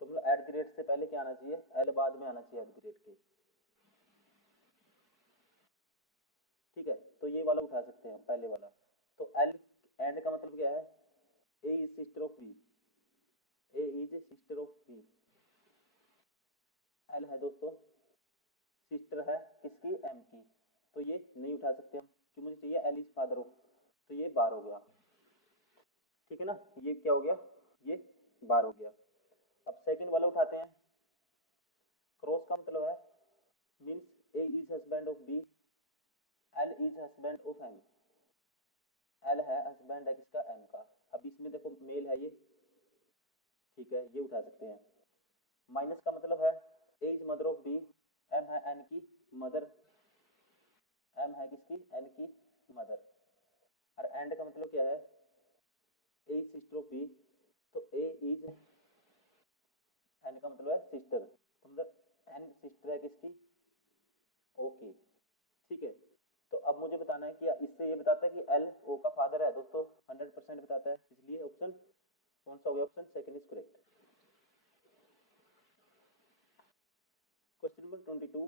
तो मतलब एट द रेट से पहले क्या आना चाहिए, एल बाद में आना चाहिए एट द रेट के। ठीक है, तो ये वाला उठा सकते हैं पहले वाला। तो एल एंड का मतलब क्या है, A is sister of B, A is sister of B. L है दोस्तों सिस्टर है किसकी, एम की, तो ये नहीं उठा सकते हम, कि मुझे चाहिए एल इज फादर ऑफ, तो ये बार हो गया। ठीक है ना, ये क्या हो गया, ये बार हो गया। अब सेकंड वाला उठाते हैं। क्रॉस का मतलब है means A is husband of B, L is husband of M. L है हस्बैंड है किसका, एम का। अब इसमें देखो मेल है ये, ठीक है, ये उठा सकते हैं। माइनस का मतलब है A is mother of B, M है एन की मदर, एम है किसकी, एन की मदर। और एंड का मतलब क्या है, A is sister of B, तो ए इज, एन का मतलब है सिस्टर, तो मतलब एन सिस्टर है किसकी, ओके। ठीक है, तो अब मुझे बताना है कि इससे ये बताता है कि एल ओ का फादर है दोस्तों, 100% बताता है, इसलिए ऑप्शन कौन सा हो गया, option second is correct. Question number 22,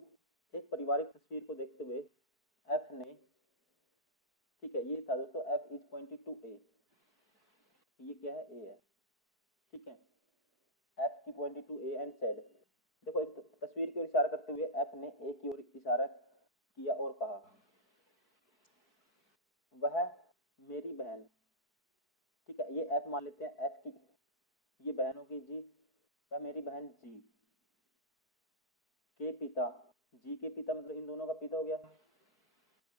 एक पारिवारिक तस्वीर को देखते हुए एफ ने, ठीक है, ये था दोस्तों F is pointed to A, ये क्या है, ए है। ठीक है, एफ की pointed to A and said, देखो एक तस्वीर की ओर इशारा करते हुए एफ ने ए की ओर इशारा किया और कहा वह मेरी बहन। ठीक है, ये एफ मान लेते हैं, एफ की ये बहन होगी जी, वह मेरी बहन जी के पिता, जी के पिता मतलब इन दोनों का पिता हो गया।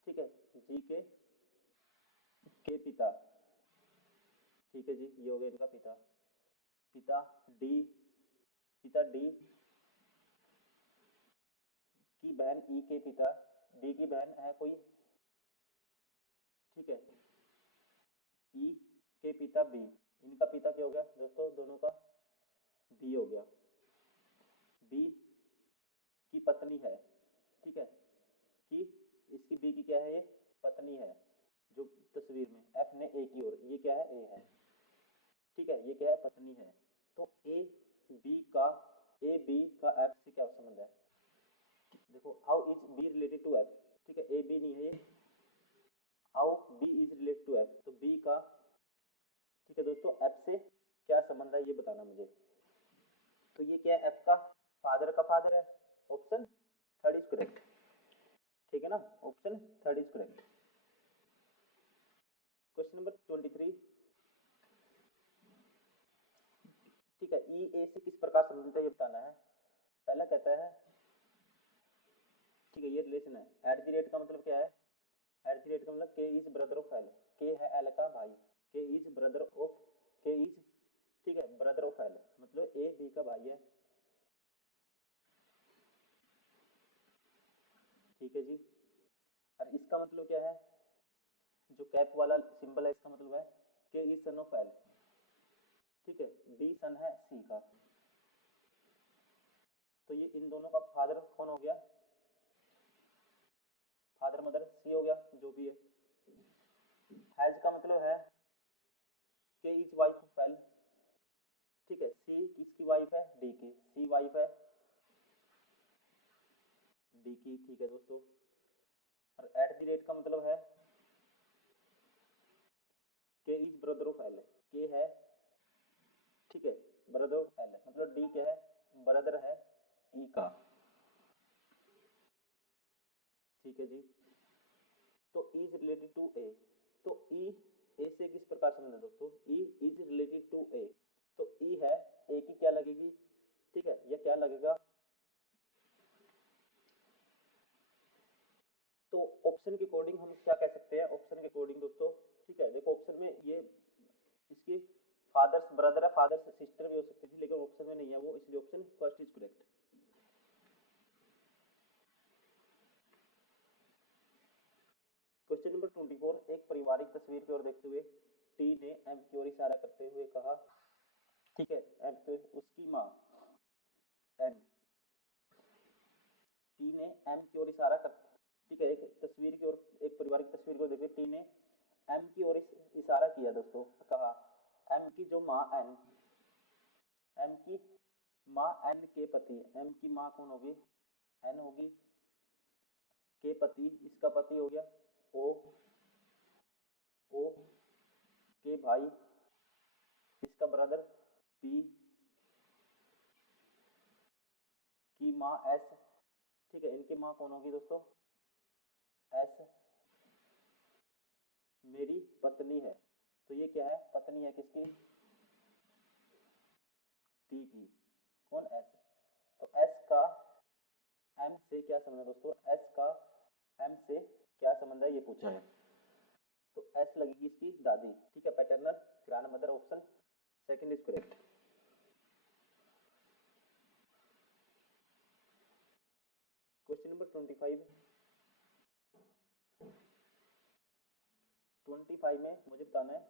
ठीक है, जी के पिता, ठीक है जी, ये हो गया इनका पिता। पिता डी, पिता डी की बहन ई के पिता, डी की बहन है कोई, ठीक है, ई के पिता बी, इनका पिता क्या हो गया दोस्तों, दोनों का बी हो गया। बी की पत्नी है, ठीक है, कि इसकी बी की क्या है, ये पत्नी है, जो तस्वीर में एफ ने ए की ओर, ये क्या है, ए है। ठीक है, ये क्या है, पत्नी है। तो ए बी का, ए बी का एफ से क्या संबंध है, देखो how is B related to F. ठीक है, ए बी नहीं है ये, how B is related to F, तो बी का, ठीक है दोस्तों, एफ से क्या संबंध है ये बताना मुझे। तो ये क्या है, एफ का फादर है, ऑप्शन थर्ड इज करेक्ट। ठीक है ना, option third is correct. Question number 23, ठीक है, ई ए से किस प्रकार संबंधित है ये बताना है। पहला कहता है, ठीक है, ये रिलेशन है, एट द रेट का मतलब क्या है, एट द रेट का मतलब के इज ब्रदर ऑफ एल, के है एल का भाई, के इज ब्रदर ऑफ, के इज, ठीक है, ब्रदर ऑफ एल मतलब ए बी का भाई है, ठीक है जी। और इसका मतलब क्या है, जो कैप वाला सिंबल है इसका मतलब है के इज सन ऑफ एल, ठीक है, बी सन है सी का, तो ये इन दोनों का फादर कौन हो गया, फादर मदर सी हो गया, जो भी है। हैज का मतलब है के इज वाइफ ऑफ एल, ठीक है, सी किसकी वाइफ है, डी की, सी वाइफ है डी की, ठीक है दोस्तों। और एट द रेट का मतलब है के इज ब्रदर ऑफ एल, के है, ठीक है, ब्रदर ऑफ एल मतलब डी क्या है, ब्रदर है ई का, ठीक है जी। तो इज रिलेटेड टू ए, तो ई ए से किस प्रकार समझना दोस्तों, ई इज रिलेटेड टू ए, तो ई है ए की क्या लगेगी, ठीक है, यह क्या लगेगा, तो ऑप्शन के अकॉर्डिंग हम क्या कह सकते हैं, ऑप्शन के अकॉर्डिंग दोस्तों, ठीक है, देखो ऑप्शन में ये इसकी फादर्स ब्रदर है, फादर्स सिस्टर भी हो सकती थी, लेकिन ऑप्शन में नहीं है वो, इसलिए option first is correct. Question number 24, एक पारिवारिक तस्वीर की ओर देखते हुए टी ने एम की ओर इशारा करते हुए कहा, ठीक है, एम पे उसकी माँ एम, टी ने एम की ओर इशारा कर, ठीक है, एक तस्वीर की ओर, एक पारिवारिक तस्वीर को देखते टी ने एम की ओर इशारा किया दोस्तों, कहा एम की जो माँ एन, एम की माँ एन के पति, एम की माँ कौन होगी, एन होगी, के पति, इसका पति हो गया ओ, ओ के भाई, इसका ब्रदर पी की माँ एस, ठीक है, इनकी माँ कौन होगी दोस्तों, एस मेरी पत्नी है, तो ये क्या है, पत्नी है किसकी, टी की, कौन एस, तो एस का एम से क्या संबंध है दोस्तों, एस का एम से क्या संबंध है ये पूछा है, तो एस लगेगी इसकी दादी, ठीक है, paternal grand mother, option second is correct. Question number 25, 25 में मुझे बताना है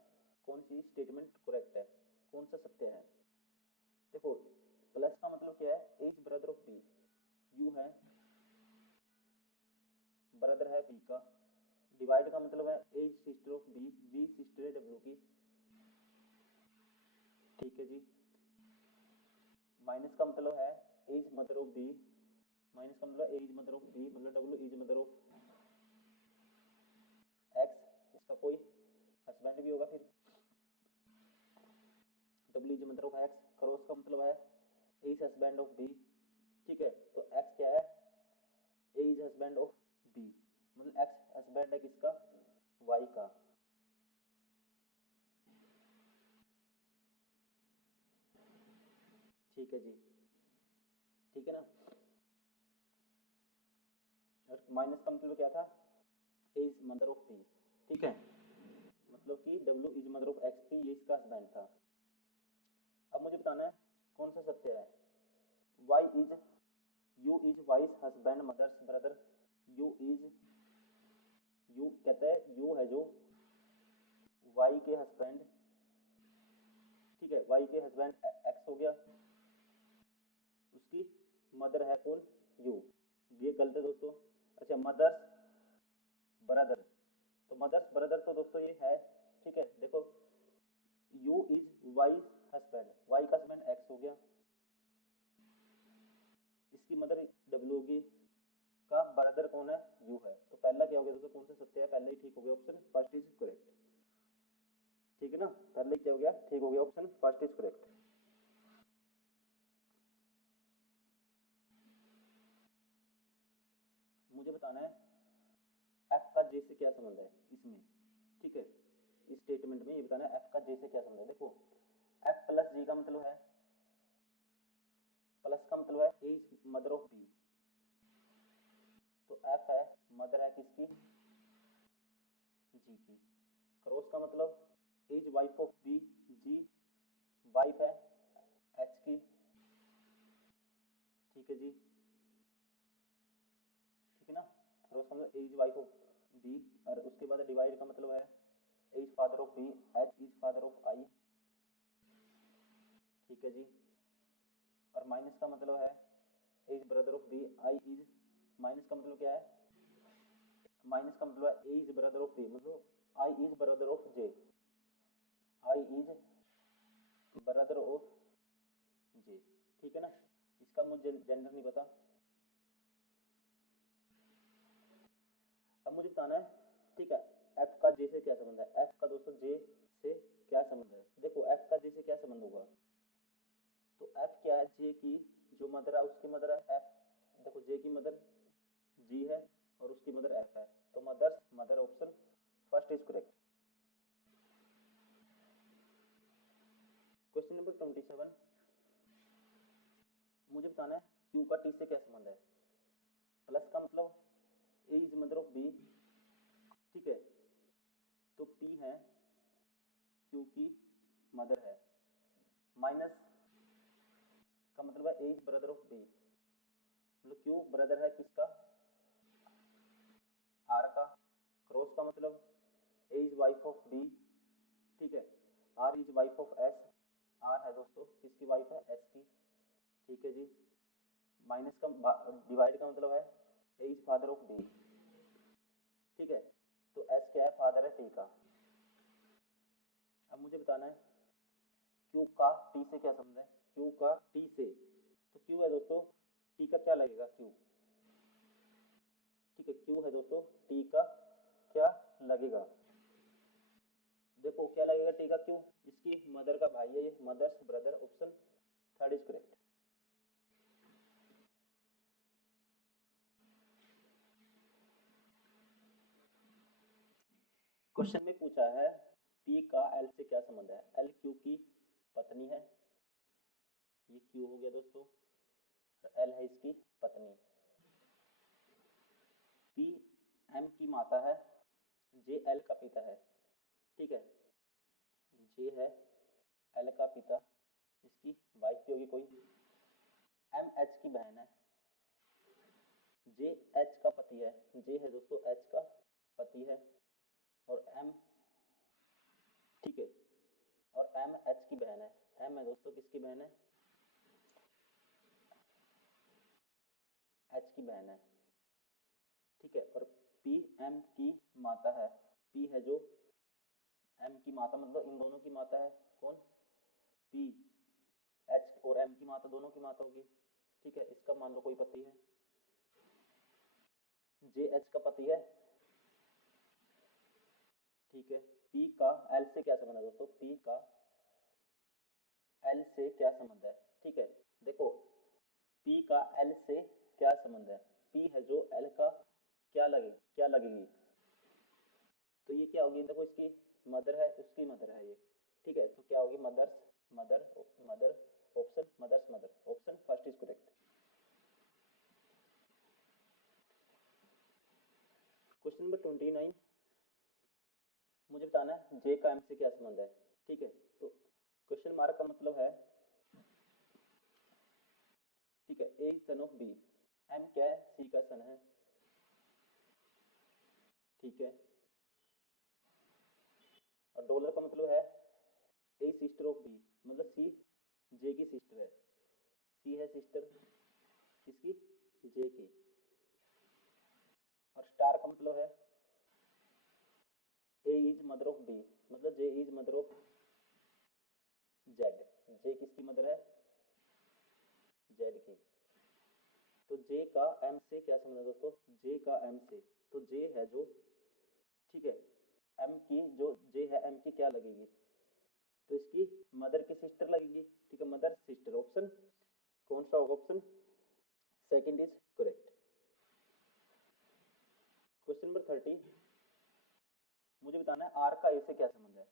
कौन सी स्टेटमेंट करेक्ट है, कौन सा सत्य है। देखो प्लस का मतलब क्या है, as brother of B, U है ब्रदर है बी का, डिवाइड का मतलब है as sister of B, B sister है डब्ल्यू की, ठीक है जी। माइनस का मतलब है as mother of B, minus का मतलब एज मदर ऑफ बी मतलब W is mother of X, इसका कोई हस्बैंड भी होगा, फिर W is mother of X, cross का मतलब है एज हस्बैंड ऑफ बी, ठीक है, तो एक्स क्या है, A is husband of B मतलब एक्स हस्बैंड है किसका, वाई का, ठीक है जी, ठीक है ना। और माइनस का मतलब क्या था, ए इज मदर ऑफ बी, ठीक है, मतलब कि W is mother of x थी, ये इसका हस्बैंड था। अब मुझे बताना है कौन सा सत्य है, Y is, U is wife's husband mother's brother, U is, U कहते हैं यू है जो वाई के हस्बैंड, ठीक है, वाई के हस्बैंड एक्स हो गया, उसकी मदर है कौन, यू, ये गलत है दोस्तों। अच्छा मदर्स ब्रदर, तो मदर्स ब्रदर तो दोस्तों ये है, ठीक है, देखो U is Y husband, Y का हस्बैंड एक्स हो गया, इसकी मदर डब्ल्यू होगी, का ब्रदर कौन है, यू है, तो पहला क्या हो गया दोस्तों, कौन सा सत्य है, पहले ही ठीक हो गया, ऑप्शन फर्स्ट इज करेक्ट, ठीक है ना, पहले क्या हो गया, ठीक हो गया, ऑप्शन फर्स्ट इज करेक्ट। मुझे बताना है जे से क्या संबंध है इसमें, ठीक है, इस स्टेटमेंट में ये बताना है एफ का जे से क्या संबंध है। देखो एफ प्लस जी का मतलब है, प्लस का मतलब है A is mother of B, तो एफ है मदर है किसकी, जी की। क्रॉस का मतलब A is wife of B, G wife है एच की, ठीक है जी, ठीक है ना। क्रॉस का मतलब A is wife of B, और उसके बाद डिवाइड का मतलब है A is father of B, H is father of I, ठीक है जी। और माइनस का मतलब है A is brother of B, I is, minus का मतलब क्या है, माइनस का मतलब है A is brother of B, मतलब I is brother of J, I is brother of J, ठीक है ना। इसका मुझे जेंडर नहीं पता। अब मुझे बताना है, ठीक है, एफ का जे से क्या संबंध है। एफ का दोस्तों जे से क्या संबंध है, देखो एफ का जे से क्या संबंध होगा, तो एफ क्या है, जे की जो मदर है उसकी मदर है एफ, देखो जे की मदर जी है और उसकी मदर एफ है, तो mother's mother, option first is correct. Question number 27, मुझे बताना है क्यू का टी से क्या संबंध है। प्लस का मतलब A is mother of B, ठीक है, तो पी है क्यू की मदर है। माइनस का मतलब है A is brother of B, मतलब क्यू ब्रदर है किसका, आर का। क्रॉस का मतलब A is wife of B, ठीक है, R is wife of S, R है दोस्तों किसकी वाइफ है, एस की, ठीक है जी। माइनस का डिवाइड का मतलब है A is father of B, ठीक है, तो एस क्या है, फादर है टी का। अब मुझे बताना है क्यू का टी से क्या संबंध है। क्यू का टी से, तो क्यू है दोस्तों, टी का क्या लगेगा, क्यू, ठीक है, क्यू है दोस्तों, टी का क्या लगेगा, देखो क्या लगेगा टी का, क्यू इसकी मदर का भाई है ये, mother's brother, option third is correct. Question में पूछा है पी का एल से क्या संबंध है। एल क्यू की पत्नी है, ये क्यू हो गया दोस्तों, एल है इसकी पत्नी। पी एम की माता है, जे एल का पिता है, ठीक है, जे है एल का पिता, इसकी वाइफ भी होगी कोई। एम एच की बहन है, जे एच का पति है, जे है दोस्तों एच का पति है, और एम, ठीक है, और एम एच की बहन है। एम है दोस्तों किसकी बहन है, एच की बहन है, ठीक है। और पी एम की माता है, पी है जो एम की माता, मतलब इन दोनों की माता है कौन, पी, एच और एम की माता दोनों की माता होगी, ठीक है। इसका मान लो कोई पति है, जे एच का पति है, ठीक है। पी का एल से क्या संबंध है दोस्तों, पी का एल से क्या संबंध है, ठीक है। देखो पी का एल से क्या संबंध है, पी है जो एल का क्या लगेगी, तो ये क्या होगी, देखो इसकी मदर है, उसकी मदर है ये, ठीक है, तो क्या होगी, mother's mother, mother, option mother's mother, option first is correct. Question number 29, मुझे बताना है जे का एम से क्या संबंध है, ठीक है। तो क्वेश्चन मार्क का मतलब है, ठीक है, ए सन ऑफ बी, एम क्या है, सी का सन है, ठीक है। और डॉलर का मतलब है ए सिस्टर ऑफ बी, मतलब सी जे की सिस्टर है, सी है सिस्टर किसकी, जे की। और स्टार का मतलब है A is mother of B, मतलब जे इज मदर ऑफ जेड, जे किसकी मदर है, जेड की। तो जे का एम से क्या संबंध है दोस्तों, जे का एम से, तो जे है जो, ठीक है, एम की जो जे है एम की क्या लगेगी, तो इसकी मदर की सिस्टर लगेगी, ठीक है, मदर सिस्टर, ऑप्शन कौन सा होगा, option second is correct. Question number 30, मुझे बताना है आर का ए से क्या संबंध है।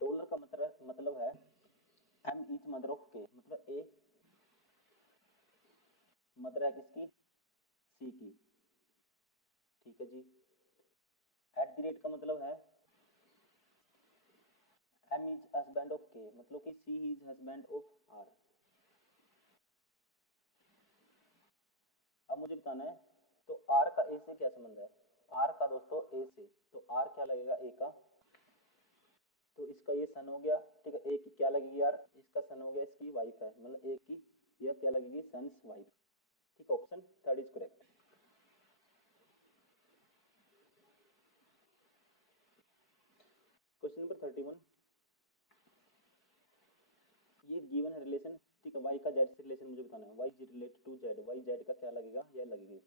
डॉलर का मतलब है एम इज मदर ऑफ के, मतलब ए मदर है किसकी, सी की, ठीक है जी। एट द रेट का मतलब है एम इज हस्बैंड ऑफ के, मतलब कि सी इज हस्बैंड ऑफ आर। अब मुझे बताना है तो आर का ए से क्या संबंध है। आर का दोस्तों ए से, तो आर क्या लगेगा ए का, तो इसका ये सन हो गया, ठीक है। ए की क्या लगेगी यार, इसका सन हो गया, इसकी वाइफ है, मतलब ए की यह क्या लगेगी, सन्स वाइफ, ठीक है। Option third is correct. Question number 31, ये गिवन है रिलेशन, ठीक है। वाई का जेड से रिलेशन मुझे बताना है, Y is related to Z, Y Z का क्या लगेगा, यह लगेगी।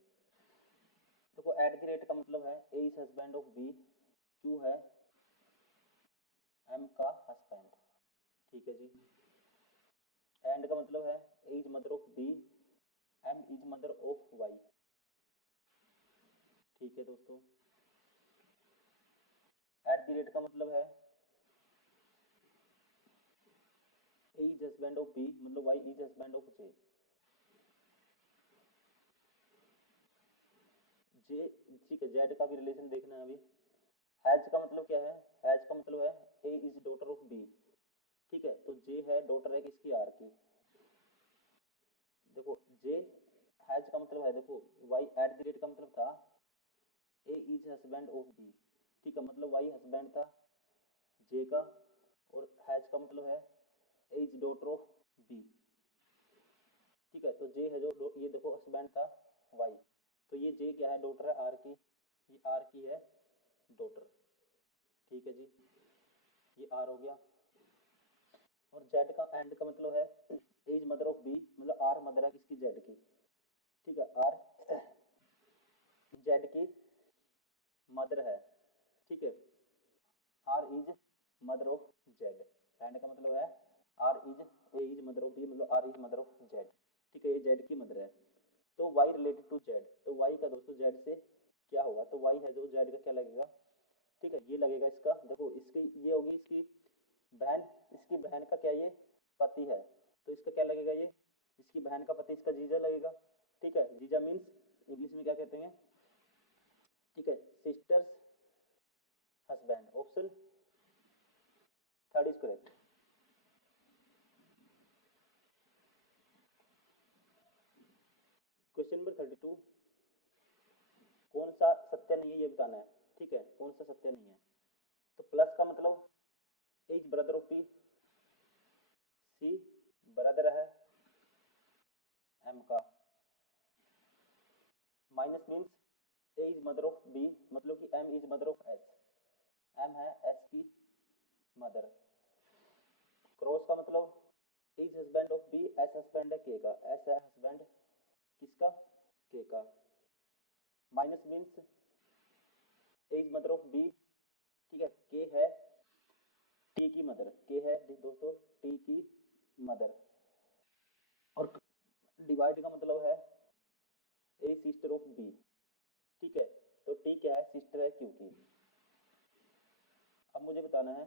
देखो एट द रेट का मतलब है A is husband of B, Q है एम का हस्बैंड, ठीक है जी। एंड का मतलब है A is mother of B, M is mother of Y, ठीक है दोस्तों। एट द रेट का मतलब है A is husband of B, मतलब Y is husband of J, J, ठीक है। जेड का भी रिलेशन देखना है अभी। हैज का मतलब क्या है, हैज का मतलब है A is daughter of B, ठीक है। तो जे है डॉटर है किसकी, आर की। देखो जे हैज का मतलब है, देखो वाई एट द रेट का मतलब था ए इज हस्बैंड ऑफ बी, ठीक है, मतलब वाई हस्बैंड था जे का। और हैज का मतलब है A is daughter of B, ठीक है। तो जे है जो ये देखो हस्बैंड था वाई, तो ये जे क्या है, डॉटर है आर की, ये आर की है डॉटर, ठीक है जी। ये आर हो गया। और जेड का एंड का मतलब है एज मदर ऑफ बी, मतलब आर मदर है किसकी, जेड की, ठीक है। आर जेड की मदर है, ठीक है। R is mother of Z, and का मतलब है R is A is mother of B, मतलब R is mother of Z, ठीक है। ये जेड की मदर है। तो वाई रिलेटेड टू जेड, तो वाई का दोस्तों जेड से क्या होगा, तो वाई है जो जेड का क्या लगेगा, ठीक है। ये लगेगा इसका, देखो इसकी ये होगी इसकी बहन, इसकी बहन का क्या ये पति है, तो इसका क्या लगेगा, ये इसकी बहन का पति इसका जीजा लगेगा, ठीक है। जीजा मीन्स इंग्लिश में क्या कहते हैं, ठीक है, sisters husband. Option third is correct. Question number 32, कौन सा सत्य नहीं है ये बताना है, ठीक है। कौन सा सत्य नहीं है, तो प्लस का मतलब is brother of B, C brother है एम का। Minus means A is mother of B, मतलब कि M is mother of S, M है एस की मदर। क्रॉस का मतलब is husband of B, S husband है के का, एस है हस्बैंड किसका, के का। Minus means is mother of B, ठीक है। के है टी की मदर, के है दोस्तों टी की मदर। और डिवाइड का मतलब है ए सिस्टर ऑफ बी, ठीक है। तो टी क्या है, सिस्टर है क्यू की। अब मुझे बताना है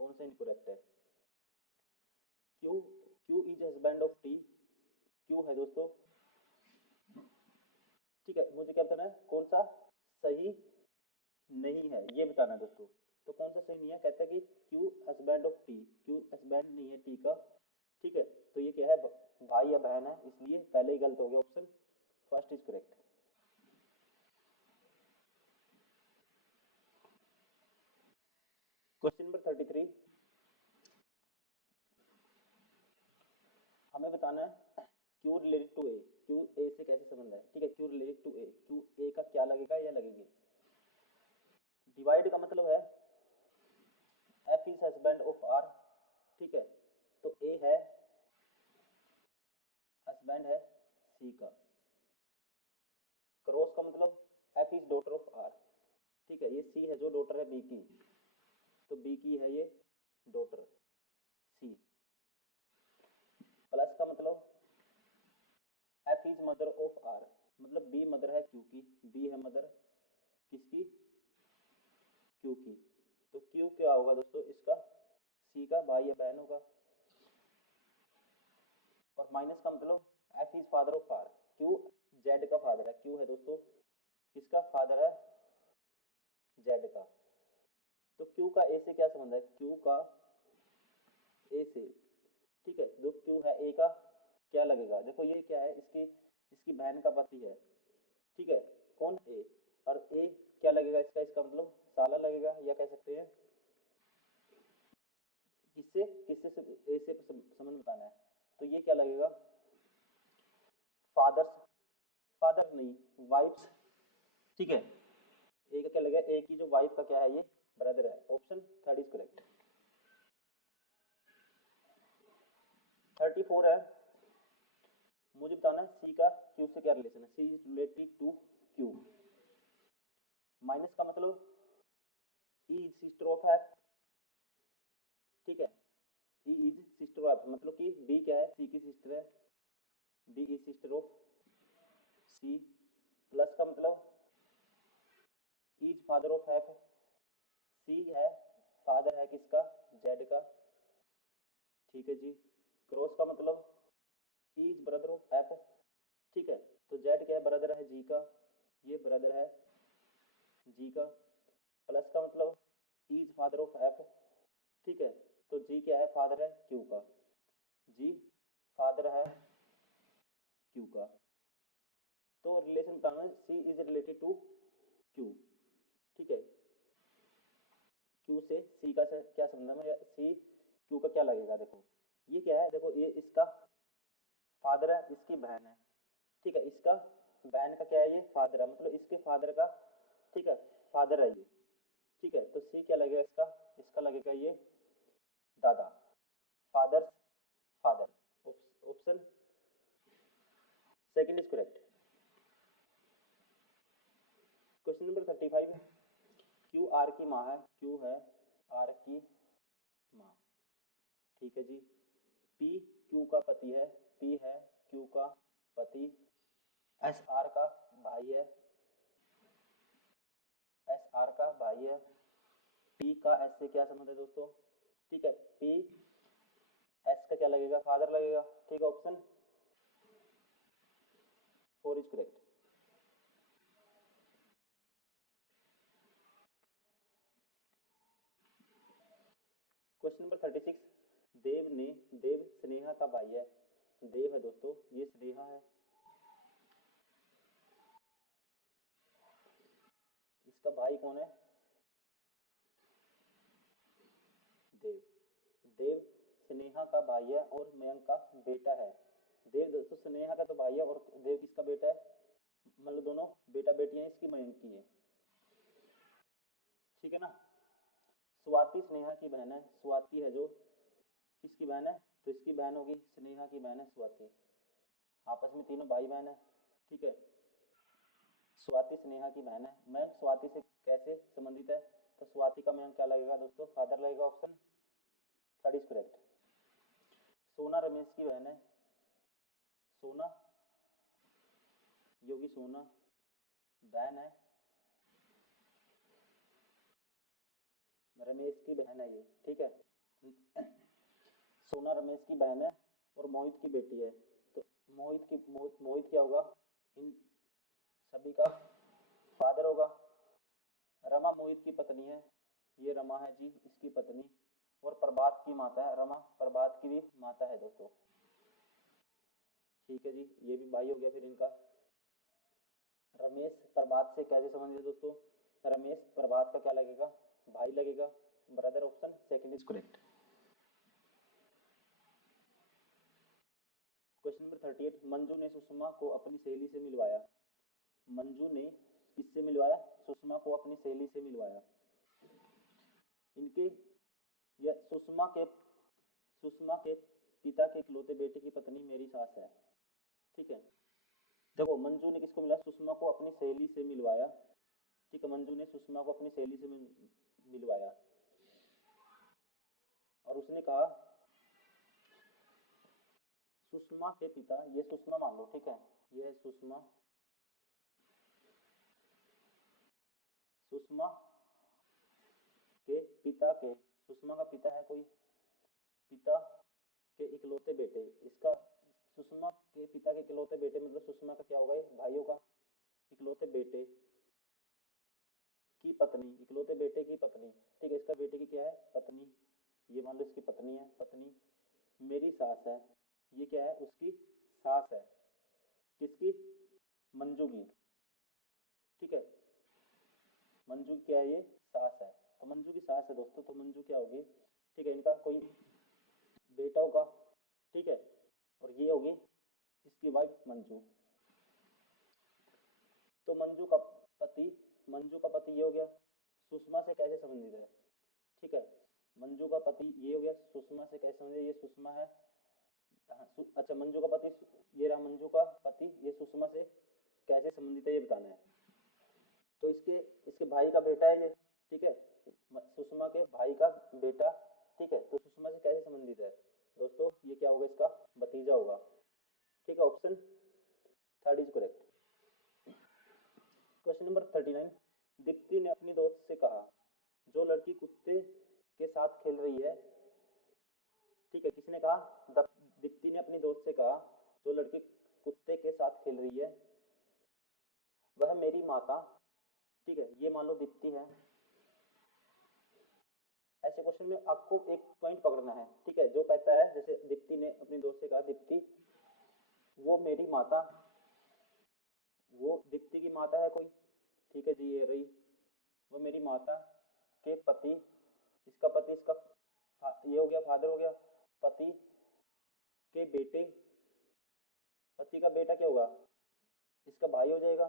कौन सा इनकरेक्ट है। Q, Q is husband of T, Q है दोस्तों, ठीक है। मुझे क्या बताना है कौन सा सही नहीं है ये बताना है दोस्तों। तो कौन सा सही नहीं है, कहता है कि Q husband of T, Q husband नहीं है टी का, ठीक है। तो ये क्या है, भाई या बहन है, इसलिए पहले ही गलत हो गया, option first is correct. Question number 33, हमें बताना है Q related to A, Q A से कैसे संबंध है, ठीक है। Q related to A, Q A का क्या लगेगा या लगेगी। डिवाइड का मतलब है F is husband of R, ठीक है। तो ए है हस्बैंड है सी का। क्रॉस का मतलब F is daughter of R, ठीक है। ये सी है जो डॉटर है बी की, तो बी की है ये डॉटर सी। प्लस का मतलब F is mother of R, मतलब बी मदर है क्यू की, बी है मदर किसकी, क्या होगा दोस्तों, इसका सी का भाई या बहन होगा। और माइनस का मतलब F is father of R, Q Z का फादर है, क्यू है दोस्तों किसका फादर है, जेड का। तो क्यू का ए से क्या संबंध है, क्यू का ए से, ठीक है, जो क्यू है ए का क्या लगेगा, देखो ये क्या है, इसकी इसकी बहन का पति है, ठीक है, कौन ए, और ए क्या लगेगा इसका, इसका मतलब साला लगेगा, या कह सकते हैं किससे किससे ए से संबंध बताना है, तो ये क्या लगेगा, फादर्स, फादर नहीं वाइफ्स, ठीक है, ए का क्या लगेगा, ए की जो वाइफ का क्या है, ये ब्रदर है, ऑप्शन थर्ड इज करेक्ट। 34 है, मुझे बताना है सी का क्यू से क्या रिलेशन है, C is related to Q, minus का मतलब E is sister of F, ठीक है, ई इज सिस्टर ऑफ, मतलब कि बी क्या है, सी की सिस्टर है, D is sister of C, plus का मतलब is father of F, C है फादर है किसका, जेड का, ठीक है जी, क्रॉस का मतलब इज ब्रदर ऑफ एफ, ठीक है, तो जेड क्या है, ब्रदर है जी का, ये ब्रदर है जी का, प्लस का मतलब इज फादर ऑफ एफ, ठीक है, तो जी क्या है, फादर है क्यू का, जी फादर है क्यू का, तो रिलेशन बताना है C is related to Q, ठीक है, क्यू से सी का क्या संबंध है, सी क्यू का क्या लगेगा, देखो ये क्या है, देखो ये इसका फादर है, इसकी बहन है, ठीक है, इसका बहन का क्या है, ये फादर है, मतलब इसके फादर का, ठीक है, फादर है ये, ठीक है, तो सी क्या लगेगा इसका, इसका लगेगा ये दादा, father's father, option second is correct. Question number 35 है, क्यू आर की माँ है, क्यू है आर की माँ, ठीक है जी, पी क्यू का पति है, पी है क्यू का पति, एस आर का भाई है, एस आर का भाई है, पी का एस से क्या संबंध है दोस्तों, ठीक है, पी एस का क्या लगेगा, फादर लगेगा, ठीक है, option four is correct. Question number 36, देव ने, देव स्नेहा का भाई है, देव है दोस्तों, ये स्नेहा है, इसका भाई कौन है, देव, देव स्नेहा का भाई है और मयंक का बेटा है, देव दोस्तों स्नेहा का तो भाई है, और देव किसका बेटा है, मतलब दोनों बेटा बेटियां इसकी मयंक की है, ठीक है ना। स्वाति स्नेहा की बहन है, स्वाति है जो किसकी बहन है, तो इसकी बहन होगी, स्नेहा की बहन है स्वाति, आपस में तीनों भाई बहन है, ठीक है, स्वाति स्नेहा की बहन है, मयंक स्वाति से कैसे संबंधित है, तो स्वाति का मयंक क्या लगेगा दोस्तों, फादर लगेगा, ऑप्शन थर्ड इज करेक्ट। सोना रमेश की बहन है, सोना योगी सोना बहन है, रमेश की बहन है ये, ठीक है, सोना रमेश की बहन है और मोहित की बेटी है, तो मोहित क्या होगा, इन सभी का फादर होगा, रमा मोहित की पत्नी है, ये रमा है जी इसकी पत्नी, और प्रभात की माता है, रमा प्रभात की भी माता है दोस्तों, ठीक है जी, ये भी भाई हो गया फिर इनका। रमेश प्रभात से कैसे संबंधित है दोस्तों, रमेश प्रभात का क्या लगेगा, भाई लगेगा, brother, option second is correct. Question number 38, Manju ने सुषमा को अपनी सहेली से मिलवाया, मंजू ने किससे मिलवाया, सुषमा को अपनी सहेली से मिलवाया, इनके यह सुषमा के पिता के इकलौते बेटे की पत्नी मेरी सास है, ठीक है, देखो मंजू ने किसको मिला, सुषमा को अपनी सहेली से मिलवाया, ठीक है, मंजू ने सुषमा को अपनी सहेली से मिलवाया, और उसने कहा सुषमा के पिता, ये सुषमा मान लो, ठीक है, ये है सुषमा, सुषमा के पिता के, सुषमा का पिता है कोई, पिता के इकलौते बेटे, इसका सुषमा के पिता के इकलौते बेटे मतलब सुषमा का क्या होगा, ये भाइयों का इकलौते बेटे की पत्नी, इकलौते बेटे की पत्नी, ठीक है, इसका बेटे की क्या है, पत्नी, ये मान लो इसकी पत्नी है, पत्नी मेरी सास है, ये क्या है, उसकी सास है, किसकी, मंजू की, ठीक है, मंजू क्या है, ये सास है, तो मंजू की सास है दोस्तों, तो मंजू क्या होगी, ठीक है, इनका कोई बेटा होगा, ठीक है, और ये होगी इसकी वाइफ मंजू, तो पति मंजू का पति ये हो गया, सुषमा से कैसे संबंधित है, ठीक है, मंजू का पति ये हो गया, सुषमा से कैसे संबंधित, ये सुषमा है, हाँ, अच्छा मंजू का पति, ये रहा मंजू का पति, ये सुषमा से कैसे संबंधित है ये बताना है, तो इसके इसके भाई का बेटा है ये, ठीक है, सुषमा के भाई का बेटा, ठीक है, तो सुषमा से कैसे संबंधित है दोस्तों, ये क्या होगा, इसका भतीजा होगा, ठीक है, option third is correct. Question number 39, Deepti ने अपनी दोस्त से कहा, जो लड़की कुत्ते के साथ खेल रही है, ठीक है, किसने कहा, दीप्ति ने अपनी दोस्त से कहा, जो लड़की कुत्ते के साथ खेल रही है वह मेरी माता, ठीक है, ये मान लो दीप्ति है, ऐसे क्वेश्चन में आपको एक पॉइंट पकड़ना है, ठीक है, जो कहता है जैसे दीप्ति ने अपनी दोस्त से कहा, दीप्ति वो मेरी माता, वो दीप्ति की माता है कोई, ठीक है जी, ये रही, वो मेरी माता के पति, इसका पति, इसका ये हो गया फादर हो गया, पति के बेटे, पति का बेटा क्या होगा, इसका भाई हो जाएगा,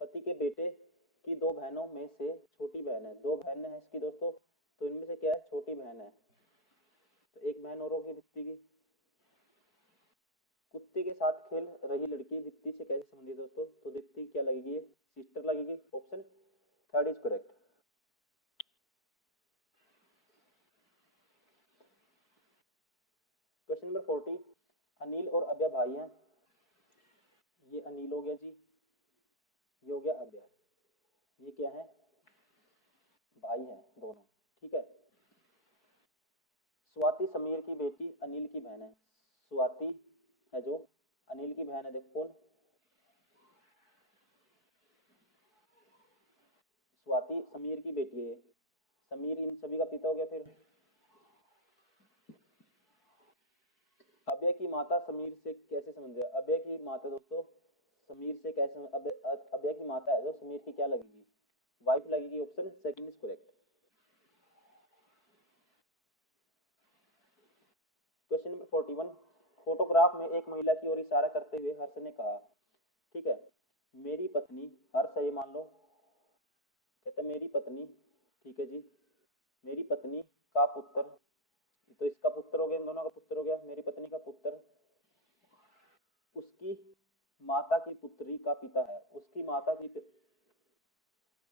पति के बेटे की दो बहनों में से छोटी बहन है, दो बहन है इसकी दोस्तों, तो इनमें से क्या है, छोटी बहन है, तो एक बहन और होगी दीप्ति की, कुत्ते के साथ खेल रही लड़की दीप्ति से कैसे संबंधित है दोस्तों, तो दीप्ति क्या लगेगी, सिस्टर लगेगी, option third is correct. Question number 40, Anil और अभय भाई हैं, ये अनिल हो गया जी, ये हो गया अभय, ये क्या है, भाई हैं दोनों, ठीक है, स्वाति समीर की बेटी अनिल की बहन है, स्वाति है जो अनिल की बहन है, देखो कौन, स्वाति समीर की बेटी है, समीर इन सभी का पिता हो गया, फिर अभय की माता समीर से कैसे संबंधित है, अभय की माता दोस्तों समीर से कैसे, अभय की माता है जो समीर की क्या लगेगी, वाइफ लगेगी, option second is correct. Question number 41, photograph में एक महिला की ओर इशारा करते हुए हर्ष ने कहा, ठीक है, मेरी पत्नी, हर्ष है ये मान लो, कहते हैं मेरी पत्नी, ठीक है जी, मेरी पत्नी का पुत्र, तो इसका पुत्र हो गया, इन दोनों का पुत्र हो गया, मेरी पत्नी का पुत्र उसकी माता की पुत्री का पिता है, उसकी माता की,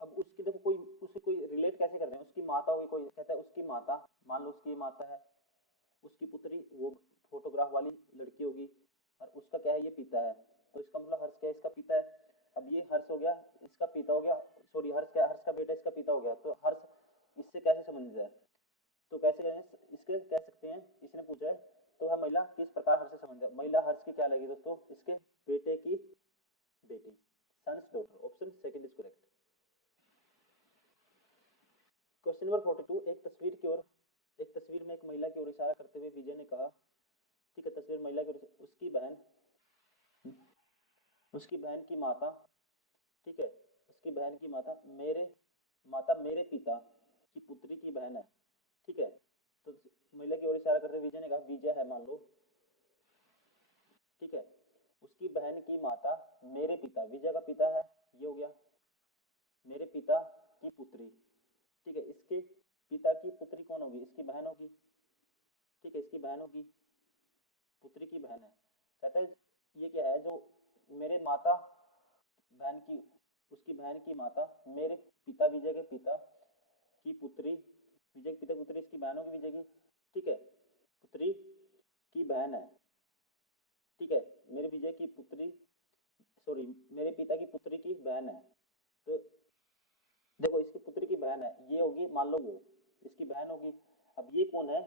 अब उसकी देखो कोई, उसे कोई रिलेट कैसे कर रहे हैं, उसकी माता होगी कोई, कहता है उसकी माता, मान लो उसकी माता है, उसकी पुत्री वो फोटोग्राफ वाली लड़की होगी, और उसका क्या है, ये पिता है, तो इसका मतलब हर्ष क्या है, इसका पिता है, अब ये हर्ष हो गया, इसका पिता हो गया, सॉरी हर्ष क्या, हर्ष का बेटा इसका पिता हो गया, तो हर्ष इससे कैसे संबंधित है, तो कैसे कहें, इसके कह सकते हैं, इसने पूछा है, तो है महिला किस प्रकार हर्ष से संबंधित है, महिला हर्ष की क्या लगी दोस्तों, इसके बेटे की बेटी, son's daughter, option second is correct. Question number 42, एक तस्वीर में एक महिला की ओर इशारा करते हुए विजय ने कहा, ठीक है, तस्वीर महिला की ओर, उसकी बहन की माता, ठीक है, उसकी बहन की माता मेरे पिता की पुत्री की बहन है, ठीक है, तो महिला की ओर इशारा करते हुए विजय ने कहा, विजय है मान लो, ठीक है, उसकी बहन की माता मेरे पिता, विजय का पिता है, ये हो गया, मेरे पिता की पुत्री, ठीक है, इसके पिता की पुत्री कौन होगी, इसकी बहन होगी, ठीक है, इसकी बहन होगी, पुत्री की बहन है, कहता है ये क्या है, जो मेरे माता बहन की, उसकी बहन की माता मेरे पिता विजय के पिता की पुत्री, विजय के पिता की पुत्री इसकी बहन होगी विजय की, ठीक है, पुत्री की बहन है, ठीक है, मेरे विजय की पुत्री, सॉरी मेरे पिता की पुत्री की बहन है, तो देखो इसकी पुत्री की बहन है, ये होगी मान लो वो इसकी बहन होगी। अब ये कौन है,